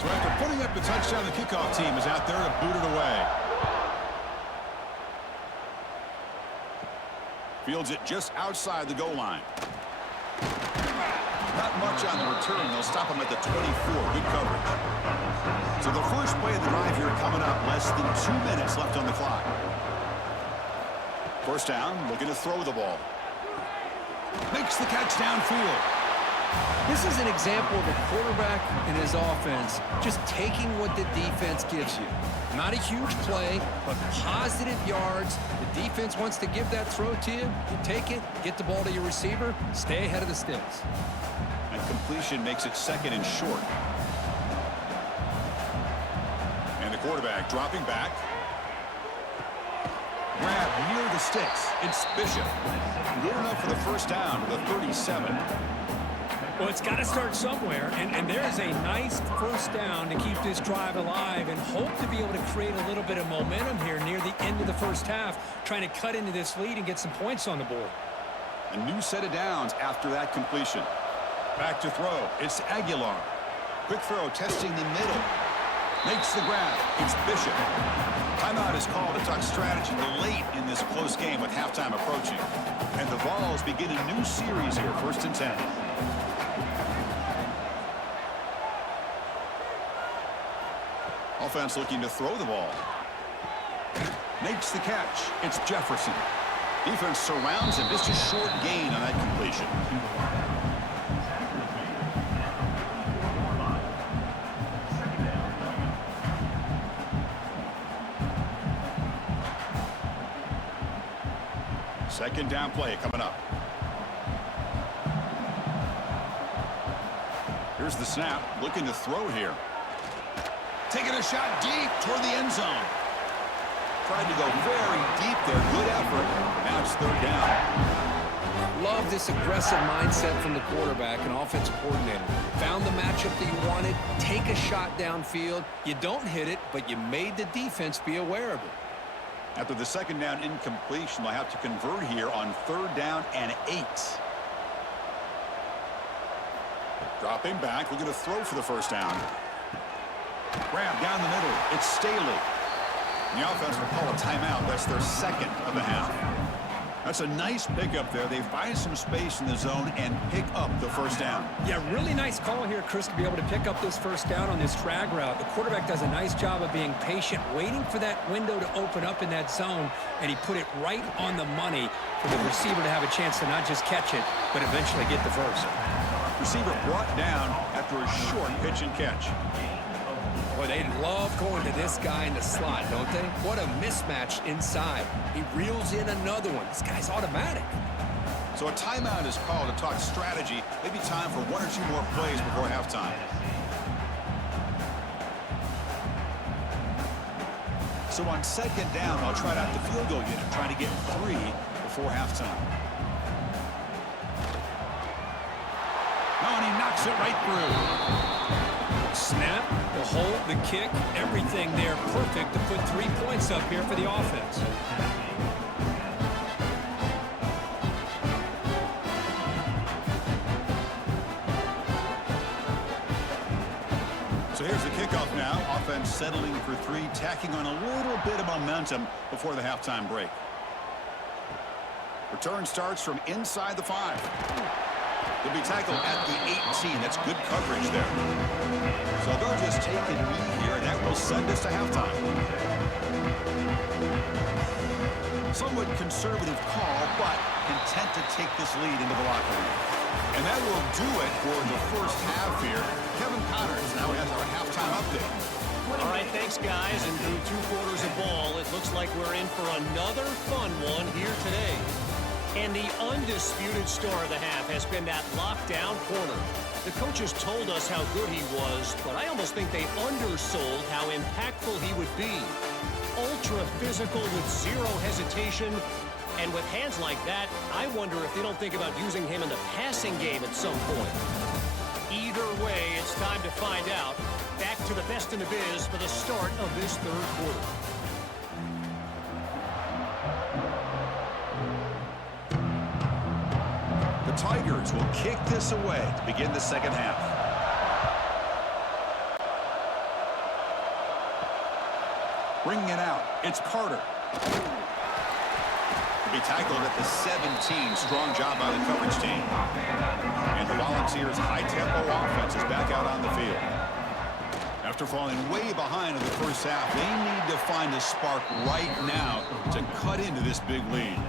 So after putting up the touchdown, the kickoff team is out there to boot it away. Fields it just outside the goal line. Not much on the return. They'll stop him at the 24. Good coverage. So the first play of the drive here coming up. Less than 2 minutes left on the clock. First down, looking to throw the ball. Makes the catch downfield. This is an example of a quarterback and his offense just taking what the defense gives you. Not a huge play, but positive yards. The defense wants to give that throw to you. You take it, get the ball to your receiver, stay ahead of the sticks. And completion makes it second and short. And the quarterback dropping back. Grab near the sticks. It's Bishop. Good enough for the first down to the 37. Well, it's got to start somewhere, and there's a nice first down to keep this drive alive and hope to be able to create a little bit of momentum here near the end of the first half, trying to cut into this lead and get some points on the board. A new set of downs after that completion. Back to throw. It's Aguilar. Quick throw, testing the middle. Makes the grab. It's Bishop. Timeout is called to talk strategy late in this close game with halftime approaching. And the Vols begin a new series here, 1st and 10. Offense looking to throw the ball. Makes the catch. It's Jefferson. Defense surrounds him. Just a short gain on that completion. Second down play coming up. Here's the snap. Looking to throw here. Taking a shot deep toward the end zone. Tried to go very deep there. Good effort. Now it's 3rd down. Love this aggressive mindset from the quarterback and offensive coordinator. Found the matchup that you wanted. Take a shot downfield. You don't hit it, but you made the defense be aware of it. After the second down incompletion, they'll have to convert here on 3rd down and 8. Dropping back. We're going to throw for the first down. Grab down the middle. It's Staley. And the offense will call a timeout. That's their second of the half. That's a nice pickup there. They find some space in the zone and pick up the first down. Yeah, really nice call here, Chris, to be able to pick up this first down on this drag route. The quarterback does a nice job of being patient, waiting for that window to open up in that zone, and he put it right on the money for the receiver to have a chance to not just catch it, but eventually get the first. Receiver brought down after a short pitch and catch. Boy, they love going to this guy in the slot, don't they? What a mismatch inside. He reels in another one. This guy's automatic. So a timeout is called to talk strategy. Maybe time for one or two more plays before halftime. So on second down, I'll try out the field goal unit, trying to get 3 before halftime. Oh, and he knocks it right through. Snap, the hold, the kick, everything there perfect to put 3 points up here for the offense. So here's the kickoff now. Offense settling for 3, tacking on a little bit of momentum before the halftime break. Return starts from inside the 5. He'll be tackled at the 18. That's good coverage there. So they'll just take a knee here, and that will send us to halftime. Somewhat conservative call, but content to take this lead into the locker room. And that will do it for the first half here. Kevin Connors now has our halftime update. All right, thanks, guys. And through 2 quarters of ball, it looks like we're in for another fun one here today. And the undisputed star of the half has been that lockdown corner. The coaches told us how good he was, but I almost think they undersold how impactful he would be. Ultra physical with 0 hesitation. And with hands like that, I wonder if they don't think about using him in the passing game at some point. Either way, it's time to find out. Back to the best in the biz for the start of this 3rd quarter. The Tigers will kick this away to begin the second half. Bringing it out, it's Carter. Be tackled at the 17. Strong job by the coverage team. And the Volunteers' high-tempo offense is back out on the field. After falling way behind in the first half, they need to find a spark right now to cut into this big lead.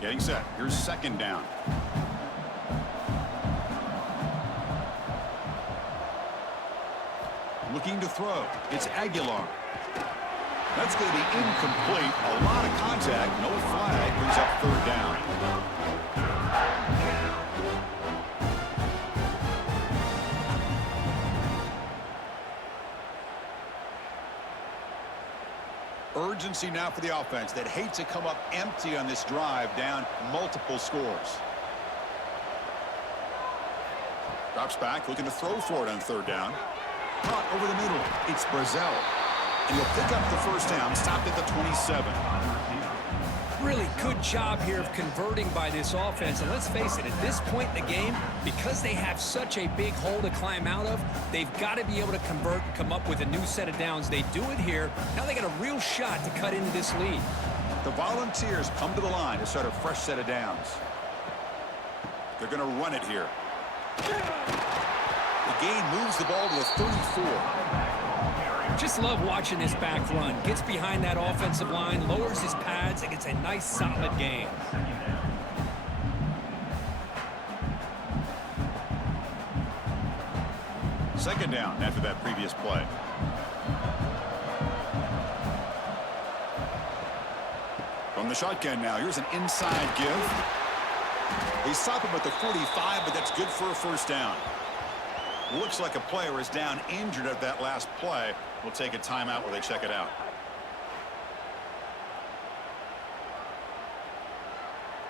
Getting set. Here's second down. Looking to throw. It's Aguilar. That's going to be incomplete. A lot of contact. No flag. Brings up 3rd down. Urgency now for the offense that hates to come up empty on this drive, down multiple scores. Drops back, looking to throw for it on 3rd down. Caught over the middle. It's Brazel. And he'll pick up the first down, stopped at the 27. Really good job here of converting by this offense. And let's face it, at this point in the game, because they have such a big hole to climb out of, they've got to be able to convert and come up with a new set of downs. They do it here. Now they got a real shot to cut into this lead. The Volunteers come to the line to start a fresh set of downs. They're going to run it here. The gain moves the ball to the 34. Just love watching this back run. Gets behind that offensive line, lowers his pads, and gets a nice, solid gain. Second down after that previous play. From the shotgun now, here's an inside give. They stop him at the 45, but that's good for a first down. Looks like a player is down injured at that last play. We'll take a timeout while they check it out.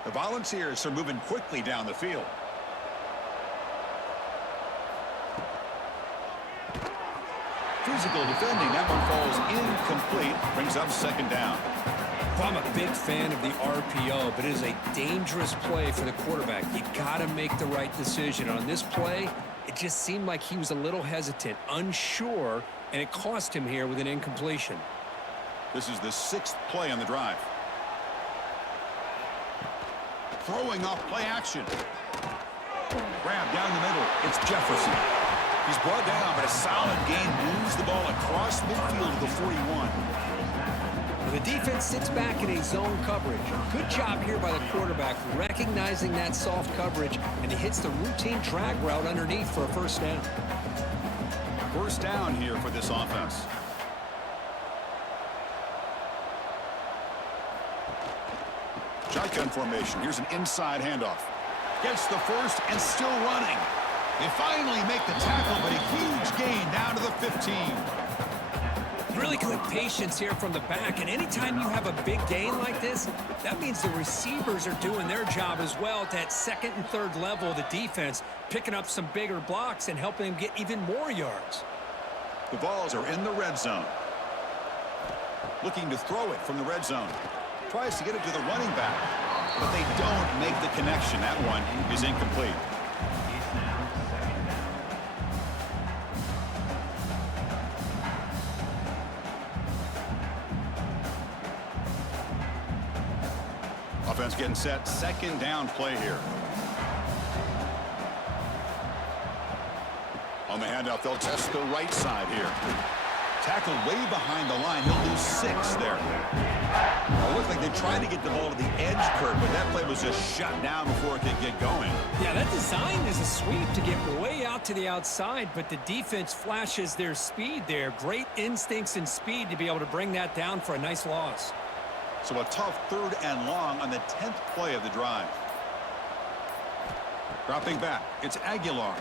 The Volunteers are moving quickly down the field. Physical defending. That one falls incomplete. Brings up second down. Well, I'm a big fan of the RPO, but it is a dangerous play for the quarterback. You got to make the right decision. On this play, it just seemed like he was a little hesitant, unsure, and it cost him here with an incompletion. This is the 6th play on the drive. Throwing off play action. Grab down the middle. It's Jefferson. He's brought down, but a solid gain moves the ball across midfield to the 41. The defense sits back in a zone coverage. Good job here by the quarterback, recognizing that soft coverage, and he hits the routine drag route underneath for a first down. First down here for this offense. Shotgun formation. Here's an inside handoff. Gets the first and still running. They finally make the tackle, but a huge gain down to the 15. Really good patience here from the back, and anytime you have a big gain like this, that means the receivers are doing their job as well at that second and third level of the defense, picking up some bigger blocks and helping them get even more yards. The balls are in the red zone. Looking to throw it from the red zone. Tries to get it to the running back, but they don't make the connection. That one is incomplete. Offense getting set. Second down play here. On the handoff, they'll test the right side here. Tackled way behind the line. He'll lose 6 there. It looked like they tried to get the ball to the edge, Kurt, but that play was just shut down before it could get going. Yeah, that design is a sweep to get way out to the outside, but the defense flashes their speed there. Great instincts and speed to be able to bring that down for a nice loss. So a tough 3rd and long on the 10th play of the drive. Dropping back, it's Aguilar.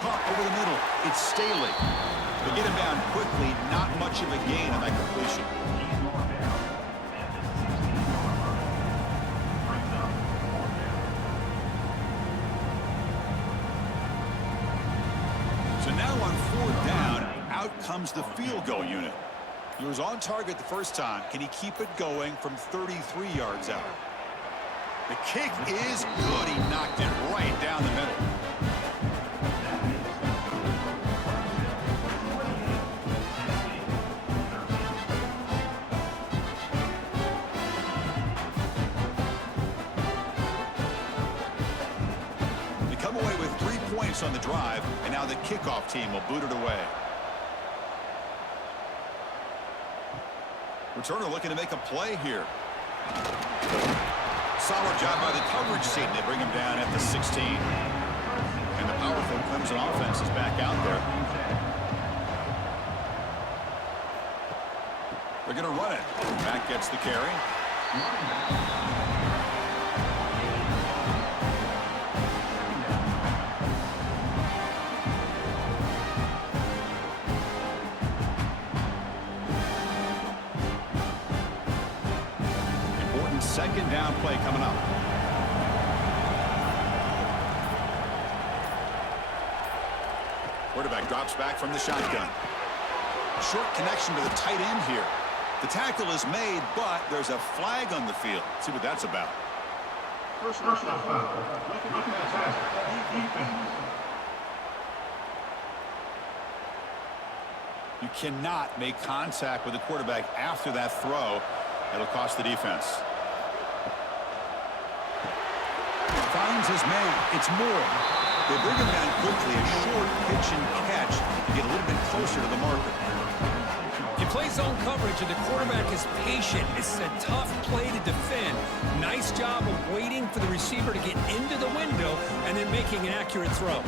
Caught over the middle, it's Staley. They get him down quickly, not much of a gain on that completion. So now on 4th down, out comes the field goal unit. He was on target the first time. Can he keep it going from 33 yards out? The kick is good. He knocked it right down the middle. They come away with 3 points on the drive, and now the kickoff team will boot it away. Returner looking to make a play here. Solid job by the coverage team. They bring him down at the 16. And the powerful Clemson offense is back out there. They're going to run it. Mack gets the carry. Second down play coming up. Quarterback drops back from the shotgun. Short connection to the tight end here. The tackle is made, but there's a flag on the field. Let's see what that's about. First foul. Looking at tackle. Defense. You cannot make contact with the quarterback after that throw. It'll cost the defense. Finds his man. It's Moore. They bring him down quickly. A short pitch and catch to get a little bit closer to the marker. You play zone coverage, and the quarterback is patient. This is a tough play to defend. Nice job of waiting for the receiver to get into the window and then making an accurate throw.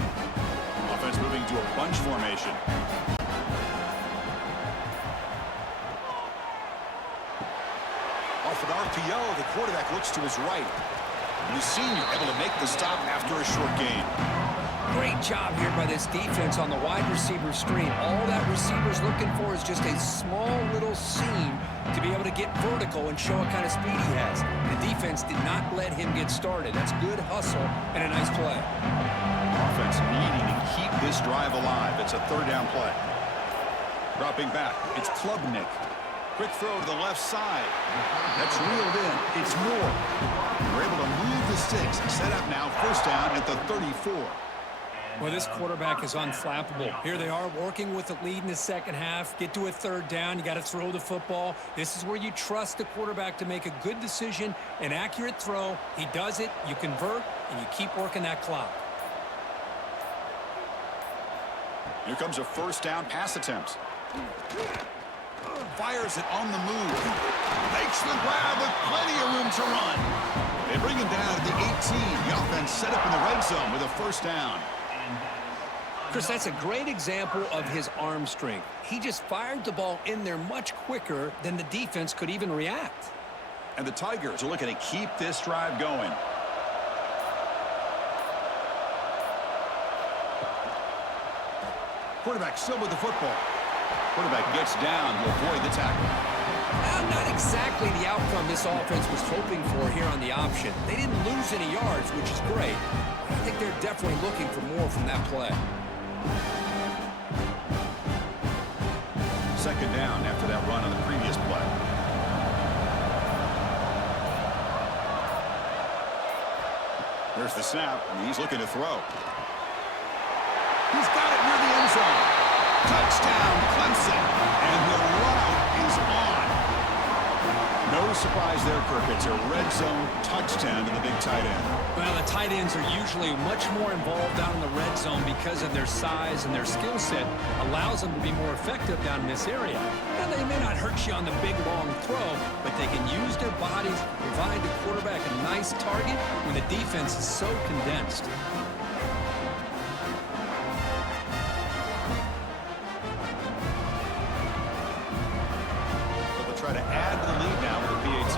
Offense moving to a bunch formation. Off an RPO, the quarterback looks to his right. The senior able to make the stop after a short gain. Great job here by this defense on the wide receiver screen. All that receiver's looking for is just a small little seam to be able to get vertical and show what kind of speed he has. The defense did not let him get started. That's good hustle and a nice play. Offense needing to keep this drive alive. It's a 3rd down play. Dropping back, it's Klubnik. Quick throw to the left side. That's reeled in. It's more. We're able to move the sticks. Set up now, first down at the 34. Well, this quarterback is unflappable. Here they are working with the lead in the second half. Get to a third down. You got to throw the football. This is where you trust the quarterback to make a good decision, an accurate throw. He does it, you convert, and you keep working that clock. Here comes a first down pass attempt. Fires it on the move. Makes the grab with plenty of room to run. They bring him down at the 18. The offense set up in the red zone with a first down. Chris, that's a great example of his arm strength. He just fired the ball in there much quicker than the defense could even react. And the Tigers are looking to keep this drive going. Quarterback still with the football. Quarterback gets down to avoid the tackle. Not exactly the outcome this offense was hoping for here on the option. They didn't lose any yards, which is great. I think they're definitely looking for more from that play. Second down after that run on the previous play. There's the snap, and he's looking to throw. He's got it near the end zone. Touchdown, Clemson. And the route is on. No surprise there, Kirk. It's a red zone touchdown to the big tight end. Well, the tight ends are usually much more involved down in the red zone because of their size and their skill set allows them to be more effective down in this area. Now, they may not hurt you on the big, long throw, but they can use their bodies to provide the quarterback a nice target when the defense is so condensed. Try to add to the lead now with the PAT.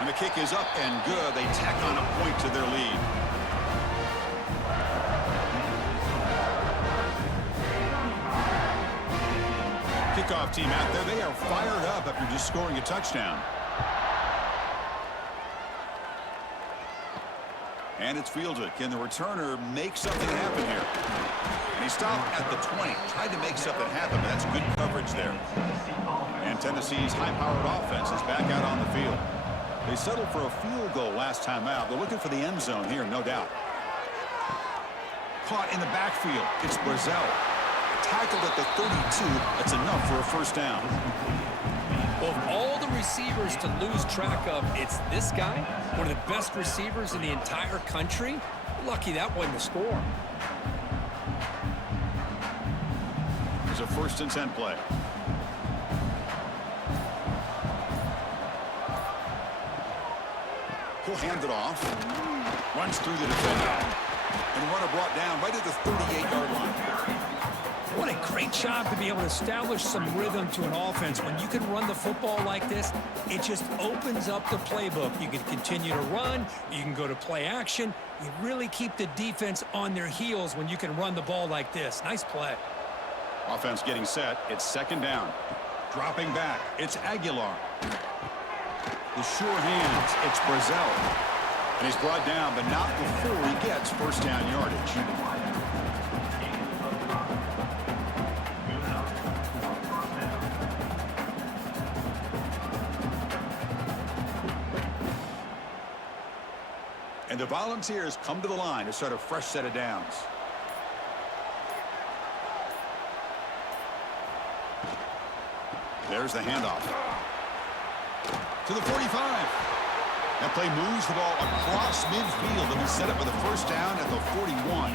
And the kick is up and good. They tack on a point to their lead. Kickoff team out there. They are fired up after just scoring a touchdown. And it's fielded. Can the returner make something happen here? And he stopped at the 20. Tried to make something happen, but that's good coverage there. And Tennessee's high-powered offense is back out on the field. They settled for a field goal last time out. They're looking for the end zone here, no doubt. Caught in the backfield. It's Brazil. Tackled at the 32. That's enough for a first down. Well, of all the receivers to lose track of, it's this guy, one of the best receivers in the entire country. Lucky that wasn't a score. There's a 1st and 10 play. He'll hand it off. Runs through the defender. And runner brought down right at the 38-yard line. What a great job to be able to establish some rhythm to an offense. When you can run the football like this, it just opens up the playbook. You can continue to run. You can go to play action. You really keep the defense on their heels when you can run the ball like this. Nice play. Offense getting set. It's second down. Dropping back. It's Aguilar. The sure hands. It's Brazil. And he's brought down, but not before he gets first down yardage. And the Volunteers come to the line to start a fresh set of downs. There's the handoff. To the 45. That play moves the ball across midfield and is set up with a first down at the 41.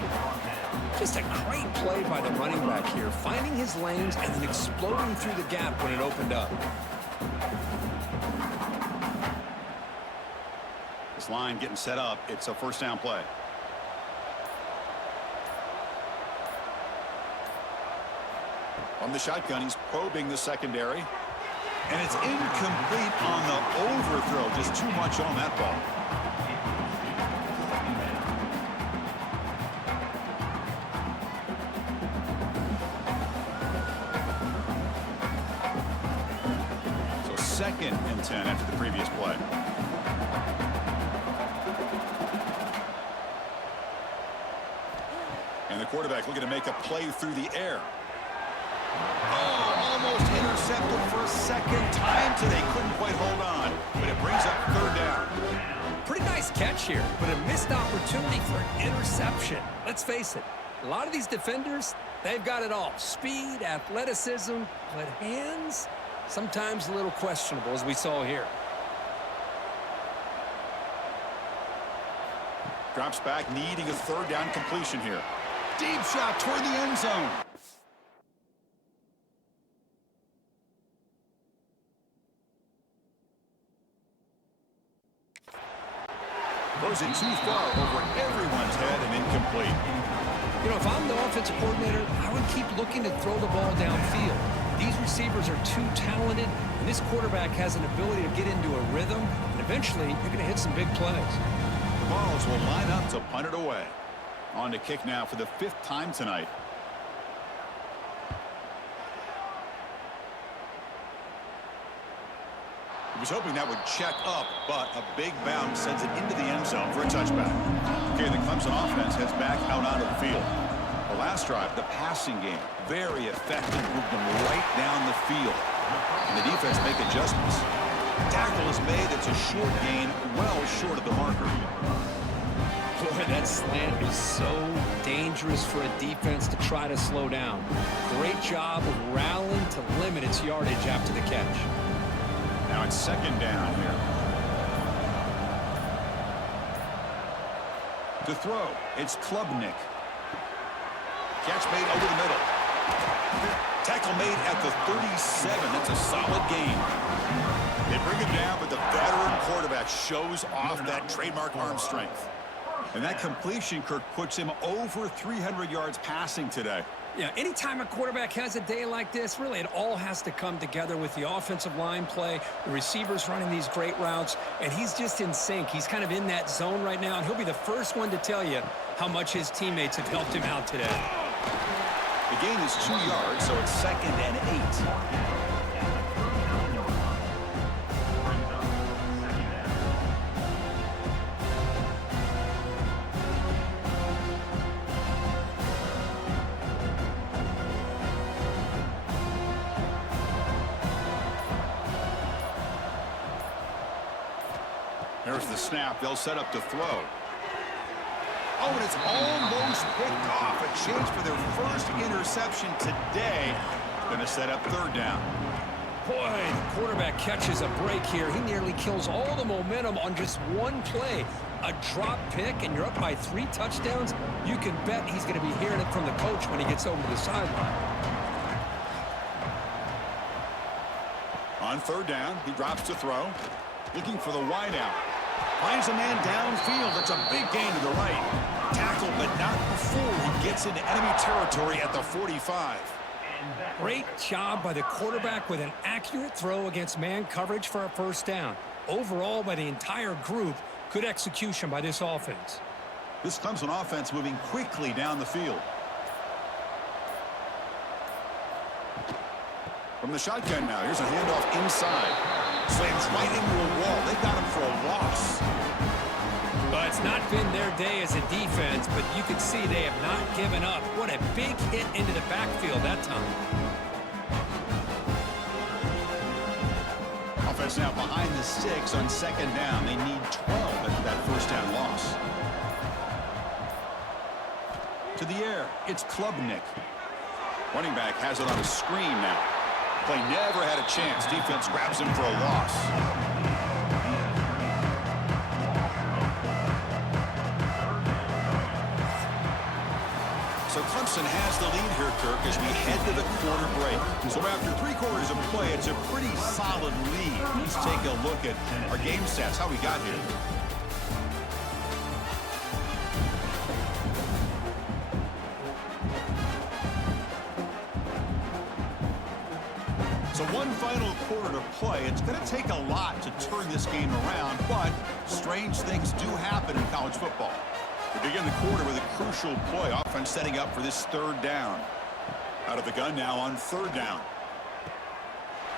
Just a great play by the running back here, finding his lanes and then exploding through the gap when it opened up. This line getting set up. It's a first down play. From the shotgun, he's probing the secondary. And it's incomplete on the overthrow. Just too much on that ball. So 2nd and 10 after the previous play. And the quarterback looking to make a play through the air. Oh, almost intercepted for a second time today. Couldn't quite hold on, but it brings up third down. Pretty nice catch here, but a missed opportunity for an interception. Let's face it, a lot of these defenders, they've got it all. Speed, athleticism, but hands, sometimes a little questionable, as we saw here. Drops back, needing a third down completion here. Deep shot toward the end zone. Throws it too far over everyone's head and incomplete. You know, if I'm the offensive coordinator, I would keep looking to throw the ball downfield. These receivers are too talented, and this quarterback has an ability to get into a rhythm, and eventually you're going to hit some big plays. The balls will line up to punt it away. On to kick now for the 5th time tonight. He was hoping that would check up, but a big bounce sends it into the end zone for a touchback. Okay, the Clemson offense heads back out onto the field. The last drive, the passing game, very effective, moved them right down the field. And the defense make adjustments. Tackle is made. It's a short gain, well short of the marker. Boy, that slant is so dangerous for a defense to try to slow down. Great job of rallying to limit its yardage after the catch. Now it's second down here. To throw, it's Klubnik. Catch made over the middle. Tackle made at the 37. That's a solid gain. They bring it down, but the veteran quarterback shows off that trademark arm strength. And that completion, Kirk, puts him over 300 yards passing today. Yeah, anytime a quarterback has a day like this, really it all has to come together with the offensive line play, the receivers running these great routes, and he's just in sync. He's kind of in that zone right now, and he'll be the first one to tell you how much his teammates have helped him out today. The gain is 2 yards, so it's 2nd and 8. There's the snap. They'll set up to throw. Oh, and it's almost picked off. A chance for their first interception today. Going to set up third down. Boy, the quarterback catches a break here. He nearly kills all the momentum on just one play. A drop pick, and you're up by 3 touchdowns. You can bet he's going to be hearing it from the coach when he gets over to the sideline. On third down, he drops to throw. Looking for the wideout. Finds a man downfield. That's a big gain to the right. Tackle, but not before he gets into enemy territory at the 45. Great job by the quarterback with an accurate throw against man coverage for a first down. Overall, by the entire group, good execution by this offense. This Clemson offense moving quickly down the field. From the shotgun now, here's a handoff inside. Slams right into a wall. They got him for a loss. Well, it's not been their day as a defense, but you can see they have not given up. What a big hit into the backfield that time. Offense now behind the 6 on second down. They need 12 after that first down loss. To the air, it's Klubnik. Running back has it on a screen now. Play never had a chance. Defense grabs him for a loss. So Clemson has the lead here, Kirk, as we head to the quarter break. So after 3 quarters of play, it's a pretty solid lead. Let's take a look at our game stats, how we got here. So one final quarter to play. It's going to take a lot to turn this game around, but strange things do happen in college football. We begin the quarter with a crucial play. Offense setting up for this third down. Out of the gun now on third down.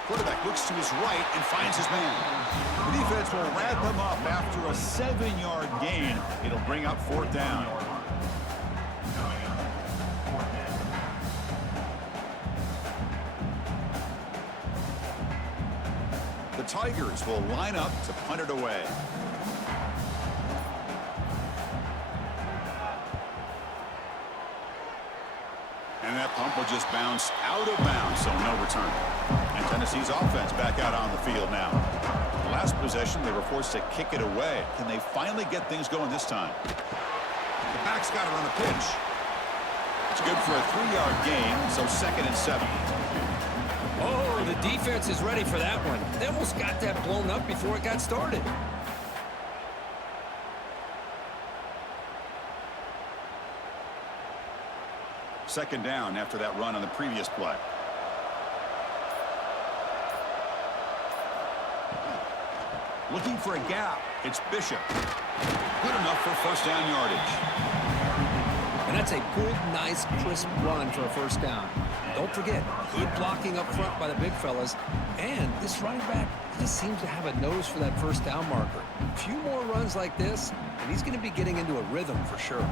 Quarterback looks to his right and finds his man. The defense will wrap him up after a 7-yard gain. It'll bring up fourth down. Tigers will line up to punt it away. And that pump will just bounce out of bounds, so no return. And Tennessee's offense back out on the field now. The last possession, they were forced to kick it away. Can they finally get things going this time? The back's got it on the pitch. It's good for a 3-yard gain, so 2nd and 7. Oh, the defense is ready for that one. They almost got that blown up before it got started. Second down after that run on the previous play. Looking for a gap. It's Bishop. Good enough for first down yardage. And that's a good, nice, crisp run for a first down. Don't forget, good blocking up front by the big fellas. And this running back just seems to have a nose for that first down marker. A few more runs like this, and he's going to be getting into a rhythm for sure.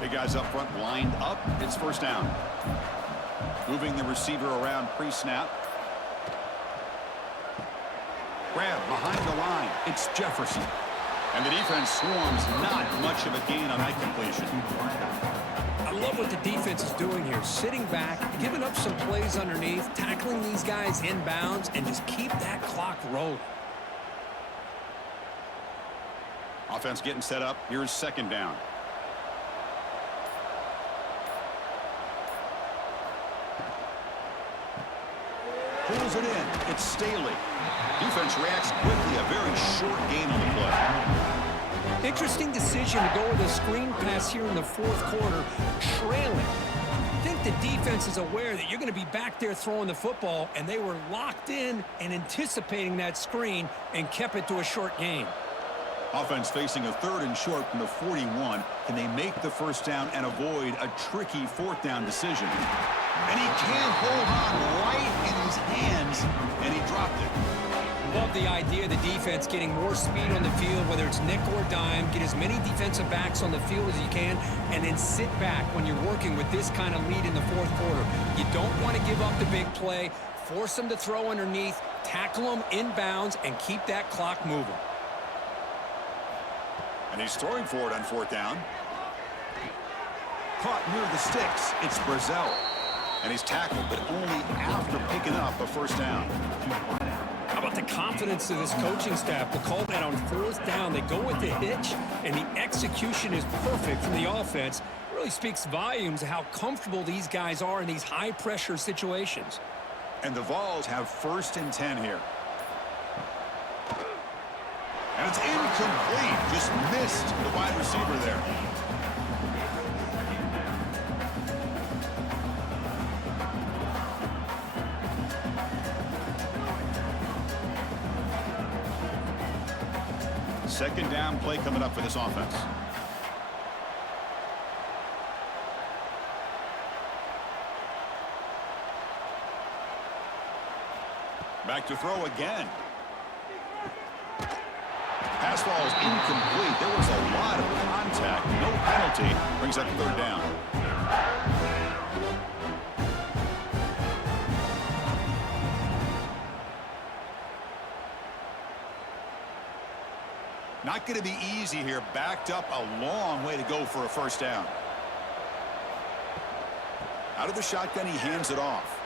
Big guys up front lined up. It's first down. Moving the receiver around pre-snap. Grab behind the line. It's Jefferson. And the defense swarms. Not much of a gain on that completion. I love what the defense is doing here. Sitting back, giving up some plays underneath, tackling these guys inbounds, and just keep that clock rolling. Offense getting set up. Here's second down. Pulls it in. It's Staley. Defense reacts quickly. A very short gain on the play. Interesting decision to go with a screen pass here in the fourth quarter, trailing. I think the defense is aware that you're going to be back there throwing the football, and they were locked in and anticipating that screen and kept it to a short gain. Offense facing a 3rd and short from the 41. Can they make the first down and avoid a tricky 4th down decision? And he can't hold on right in his hands, and he dropped it. Love the idea of the defense getting more speed on the field, whether it's nickel or dime, get as many defensive backs on the field as you can, and then sit back when you're working with this kind of lead in the fourth quarter. You don't want to give up the big play, force them to throw underneath, tackle them inbounds, and keep that clock moving. And he's throwing for it on 4th down. Caught near the sticks. It's Brazel. And he's tackled, but only after picking up a first down. How about the confidence of this coaching staff to call that on 4th down? They go with the hitch, and the execution is perfect from the offense. It really speaks volumes of how comfortable these guys are in these high-pressure situations. And the Vols have 1st and 10 here. And it's incomplete. Just missed the wide receiver there. Second down play coming up for this offense. Back to throw again. Pass ball is incomplete. There was a lot of contact. No penalty. Brings up 3rd down. Not going to be easy here. Backed up a long way to go for a first down. Out of the shotgun, he hands it off.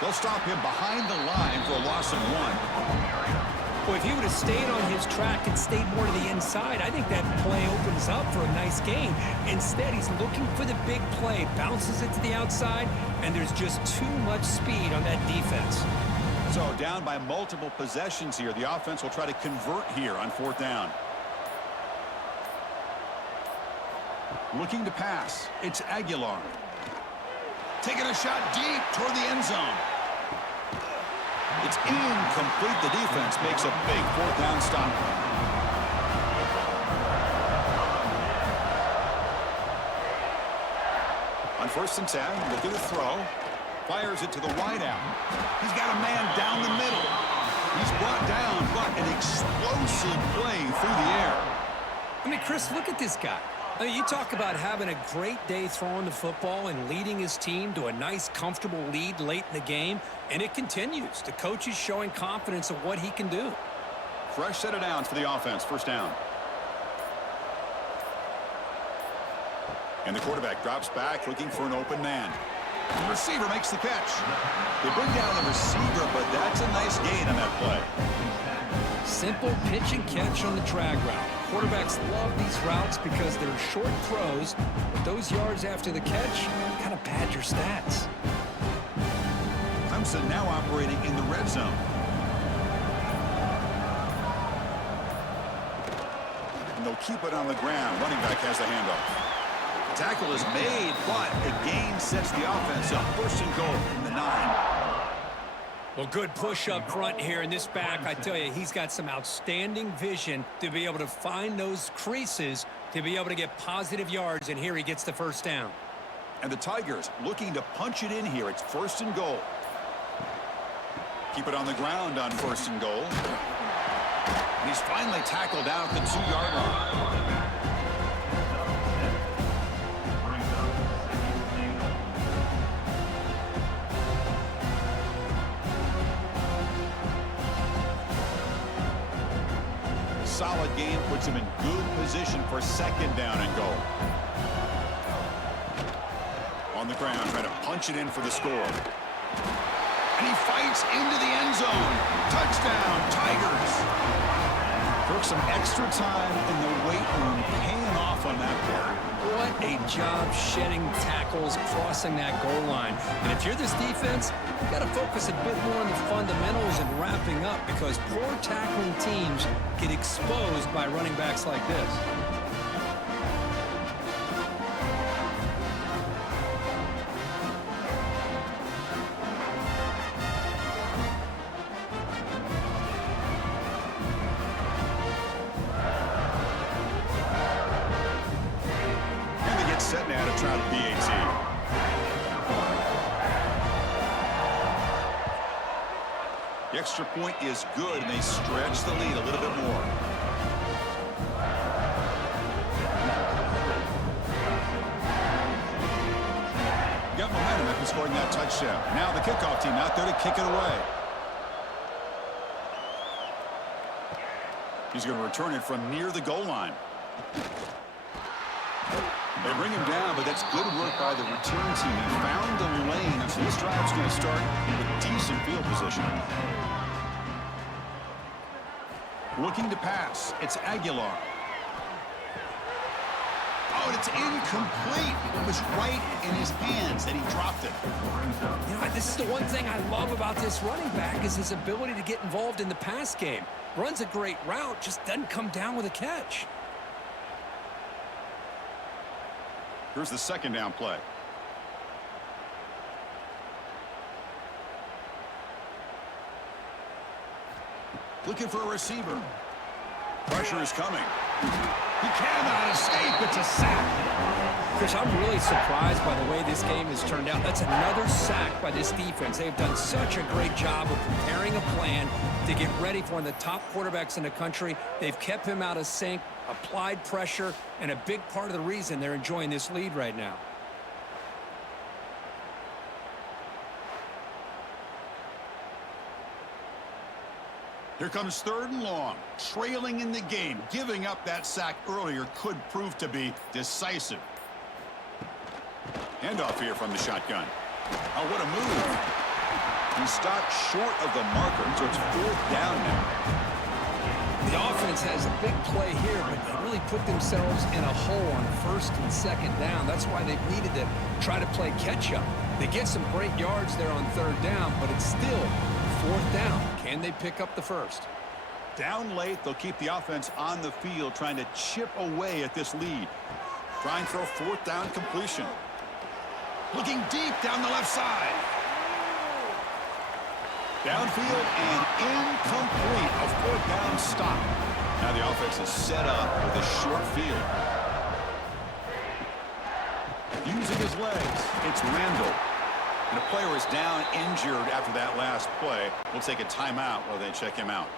They'll stop him behind the line for a loss of 1. Well, if he would have stayed on his track and stayed more to the inside, I think that play opens up for a nice gain. Instead, he's looking for the big play, bounces it to the outside, and there's just too much speed on that defense. So down by multiple possessions here. The offense will try to convert here on 4th down. Looking to pass. It's Aguilar. Taking a shot deep toward the end zone. It's incomplete. The defense makes a big 4th down stop. On 1st and 10, looking to throw. Fires it to the wide out. He's got a man down the middle. He's brought down, but an explosive play through the air. I mean, Chris, look at this guy. I mean, you talk about having a great day throwing the football and leading his team to a nice, comfortable lead late in the game, and it continues. The coach is showing confidence of what he can do. Fresh set of downs for the offense. First down. And the quarterback drops back looking for an open man. The receiver makes the catch. They bring down the receiver, but that's a nice gain on that play. Simple pitch and catch on the drag route. Quarterbacks love these routes because they're short throws, but those yards after the catch kind of pad your stats. Clemson now operating in the red zone. And they'll keep it on the ground. Running back has the handoff. Tackle is made, but the gain sets the offense up. First and goal from the 9. Well, good push up front here in this back. I tell you, he's got some outstanding vision to be able to find those creases to be able to get positive yards, and here he gets the first down. And the Tigers looking to punch it in here. It's first and goal. Keep it on the ground on first and goal. And he's finally tackled down at the 2-yard line. Solid game puts him in good position for second down and goal. On the ground, trying to punch it in for the score. And he fights into the end zone. Touchdown, Tigers. Took some extra time in the weight room, paying off on that play. What a job shedding tackles, crossing that goal line. And if you're this defense, you've got to focus a bit more on the fundamentals and wrapping up, because poor tackling teams get exposed by running backs like this. Set now to try the PAT. The extra point is good, and they stretch the lead a little bit more. Got momentum after scoring that touchdown. Now the kickoff team out there to kick it away. He's going to return it from near the goal line. They bring him down, but that's good work by the return team. He found the lane, and so this drive's going to start with decent field position. Looking to pass. It's Aguilar. Oh, and it's incomplete. It was right in his hands that he dropped it. You know, this is the one thing I love about this running back is his ability to get involved in the pass game. Runs a great route, just doesn't come down with a catch. Here's the second down play. Looking for a receiver. Pressure is coming. He cannot escape. It's a sack. Chris, I'm really surprised by the way this game has turned out. That's another sack by this defense. They've done such a great job of preparing a plan to get ready for one of the top quarterbacks in the country. They've kept him out of sync, applied pressure, and a big part of the reason they're enjoying this lead right now. Here comes third and long. Trailing in the game. Giving up that sack earlier could prove to be decisive. Handoff here from the shotgun. Oh, what a move. He stopped short of the marker, so it's fourth down now. The offense has a big play here, but they really put themselves in a hole on first and second down. That's why they've needed to try to play catch-up. They get some great yards there on third down, but it's still fourth down. Can they pick up the first? Down late, they'll keep the offense on the field, trying to chip away at this lead. Trying for a fourth down completion. Looking deep down the left side. Downfield and incomplete. A fourth down stop. Now the offense is set up with a short field. Using his legs, it's Randall. And a player is down injured after that last play. We'll take a timeout while they check him out.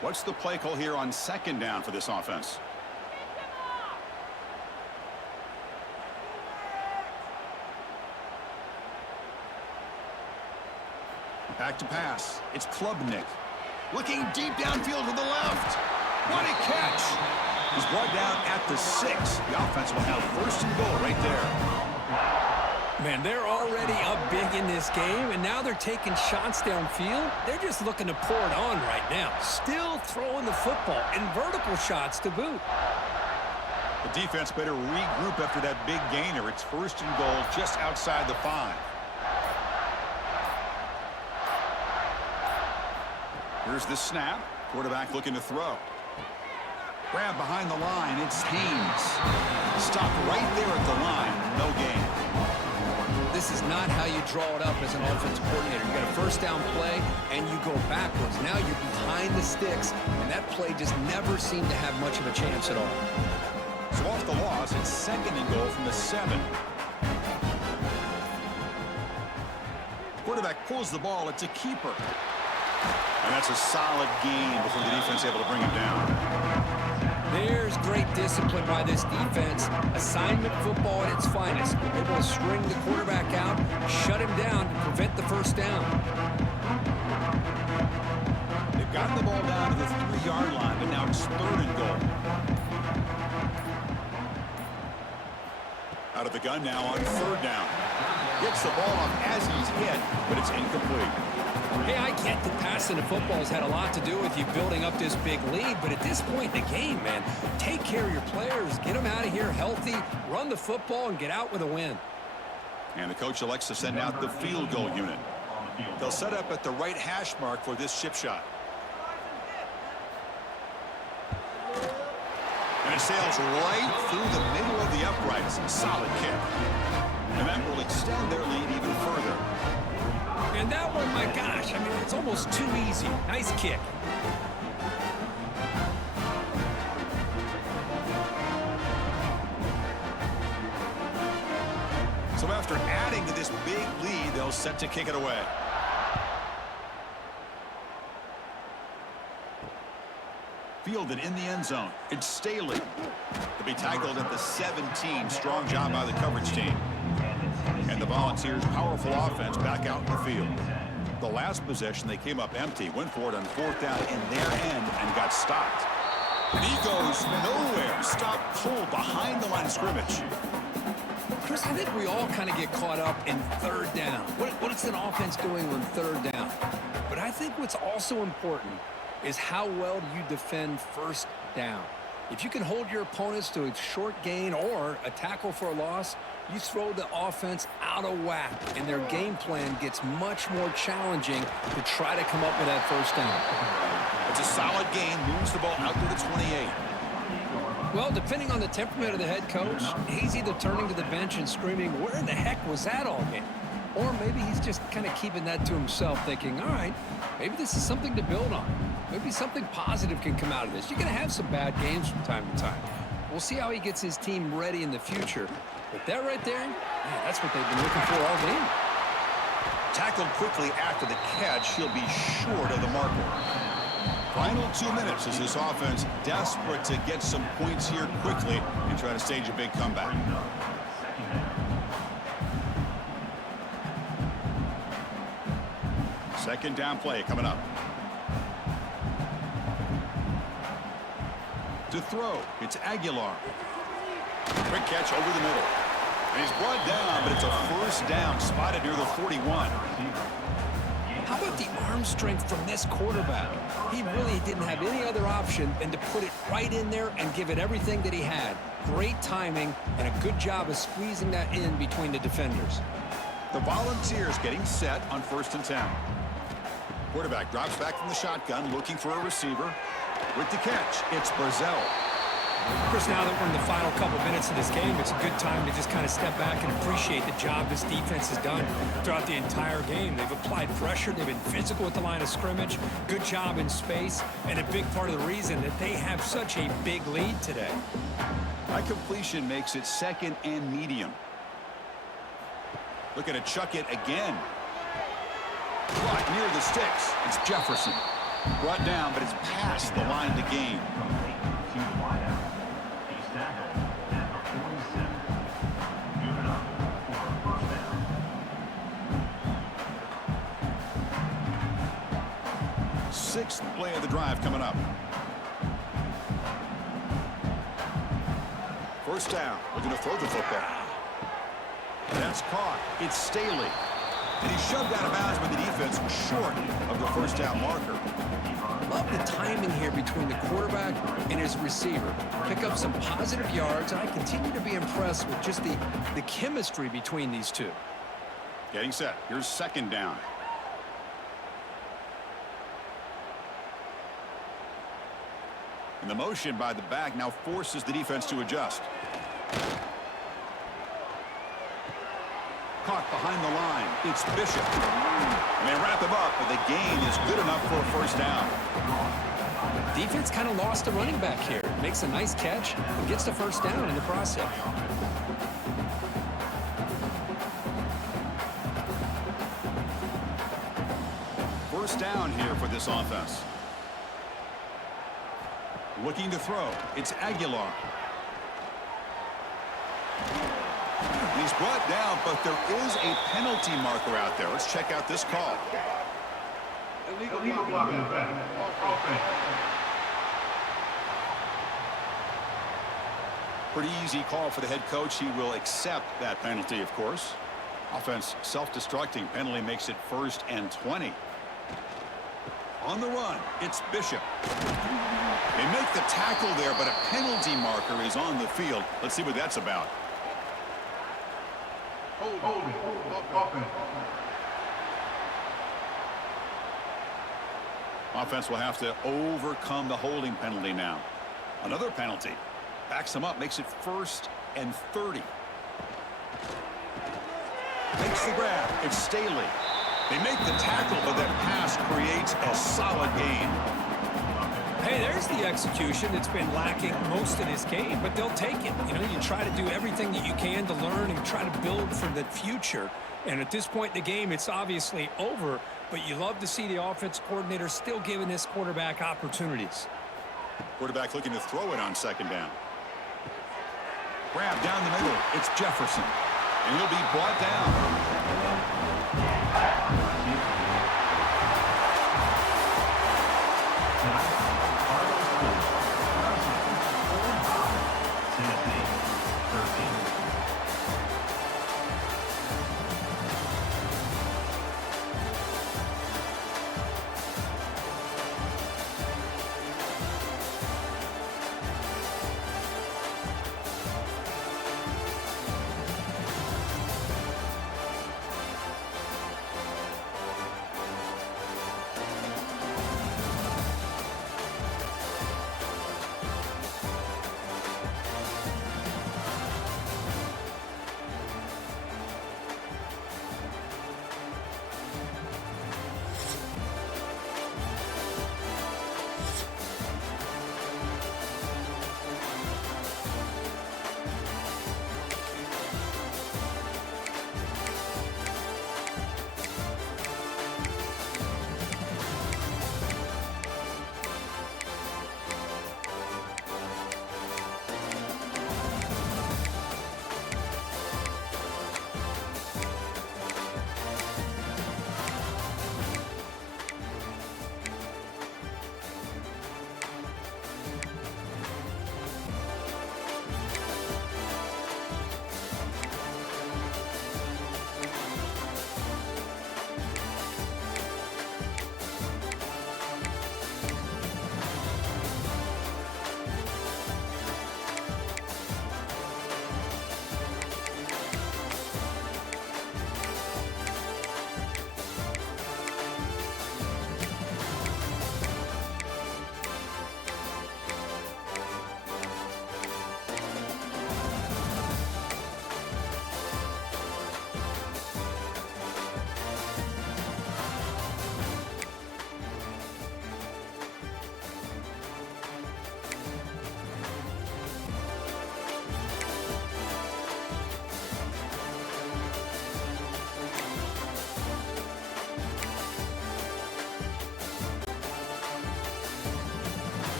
What's the play call here on second down for this offense? Back to pass. It's Klubnik. Looking deep downfield to the left. What a catch. He's brought down at the 6. The offense will have first and goal right there. Man, they're already up big in this game, and now they're taking shots downfield. They're just looking to pour it on right now. Still throwing the football, and vertical shots to boot. The defense better regroup after that big gainer. It's first and goal just outside the 5. Here's the snap. Quarterback looking to throw. Grab behind the line. It's Haynes. Stop right there at the line. No gain. This is not how you draw it up as an offensive coordinator. You got a first down play, and you go backwards. Now you're behind the sticks, and that play just never seemed to have much of a chance at all. So off the loss, it's second and goal from the 7. Quarterback pulls the ball. It's a keeper. And that's a solid gain before the defense able to bring him down. There's great discipline by this defense. Assignment football at its finest. Able to string the quarterback out, shut him down to prevent the first down. They've gotten the ball down to the 3-yard line, but now it's third and goal. Out of the gun now on third down. Gets the ball off as he's hit, but it's incomplete. Hey, I get that passing the football has had a lot to do with you building up this big lead, but at this point in the game, man, take care of your players, get them out of here healthy, run the football, and get out with a win. And the coach elects to send out the field goal unit. They'll set up at the right hash mark for this chip shot. And it sails right through the middle of the uprights. Solid kick. And that will extend their lead even further. And that one, my gosh, I mean, it's almost too easy. Nice kick. So after adding to this big lead, they'll set to kick it away. Fielded in the end zone. It's Staley. To be tackled at the 17. Strong job by the coverage team. And the Volunteers' powerful offense back out in the field. The last possession, they came up empty, went for it on fourth down in their end, and got stopped. And he goes nowhere. Stop pull behind the line of scrimmage. Chris, I think we all kind of get caught up in third down. What is an offense doing on third down? But I think what's also important is how well do you defend first down. If you can hold your opponents to a short gain or a tackle for a loss, you throw the offense out of whack, and their game plan gets much more challenging to try to come up with that first down. It's a solid gain, moves the ball out to the 28. Well, depending on the temperament of the head coach, he's either turning to the bench and screaming, where in the heck was that all game? Or maybe he's just kind of keeping that to himself, thinking, all right, maybe this is something to build on. Maybe something positive can come out of this. You're going to have some bad games from time to time. We'll see how he gets his team ready in the future. But that right there, man, that's what they've been looking for all game. Tackled quickly after the catch, he'll be short of the marker. Final 2 minutes as this offense desperate to get some points here quickly and try to stage a big comeback. Second down play coming up. To throw, it's Aguilar. Quick catch over the middle. And he's brought down, but it's a first down spotted near the 41. How about the arm strength from this quarterback? He really didn't have any other option than to put it right in there and give it everything that he had. Great timing and a good job of squeezing that in between the defenders. The Volunteers getting set on 1st and 10. Quarterback drops back from the shotgun, looking for a receiver. With the catch, it's Brazel. Chris, now that we're in the final couple minutes of this game, it's a good time to just kind of step back and appreciate the job this defense has done throughout the entire game. They've applied pressure. They've been physical at the line of scrimmage. Good job in space. And a big part of the reason that they have such a big lead today. That completion makes it second and medium. Looking to chuck it again. Caught near the sticks. It's Jefferson. Brought down, but it's past the line to gain. Sixth play of the drive coming up. First down. Looking to throw the football. That's caught. It's Staley. And he's shoved out of bounds by the defense short of the first down marker. Love the timing here between the quarterback and his receiver. Pick up some positive yards, and I continue to be impressed with just the chemistry between these two. Getting set. Here's second down. And the motion by the back now forces the defense to adjust. Caught behind the line. It's Bishop. And they wrap him up, but the gain is good enough for a first down. Defense kind of lost a running back here. Makes a nice catch and gets the first down in the process. First down here for this offense. Looking to throw. It's Aguilar. He's brought down, but there is a penalty marker out there. Let's check out this call. Illegal block in the back. Offense. Pretty easy call for the head coach. He will accept that penalty, of course. Offense self-destructing. Penalty makes it 1st and 20. On the run, it's Bishop. They make the tackle there, but a penalty marker is on the field. Let's see what that's about. Holding. Offense. Offense will have to overcome the holding penalty now. Another penalty. Backs him up, makes it 1st and 30. Makes the grab. It's Staley. They make the tackle, but that pass creates a solid gain. Hey, there's the execution that's been lacking most of this game, but they'll take it. You know, you try to do everything that you can to learn and try to build for the future. And at this point in the game, it's obviously over, but you love to see the offense coordinator still giving this quarterback opportunities. Quarterback looking to throw it on second down. Grab down the middle. It's Jefferson. And he'll be brought down.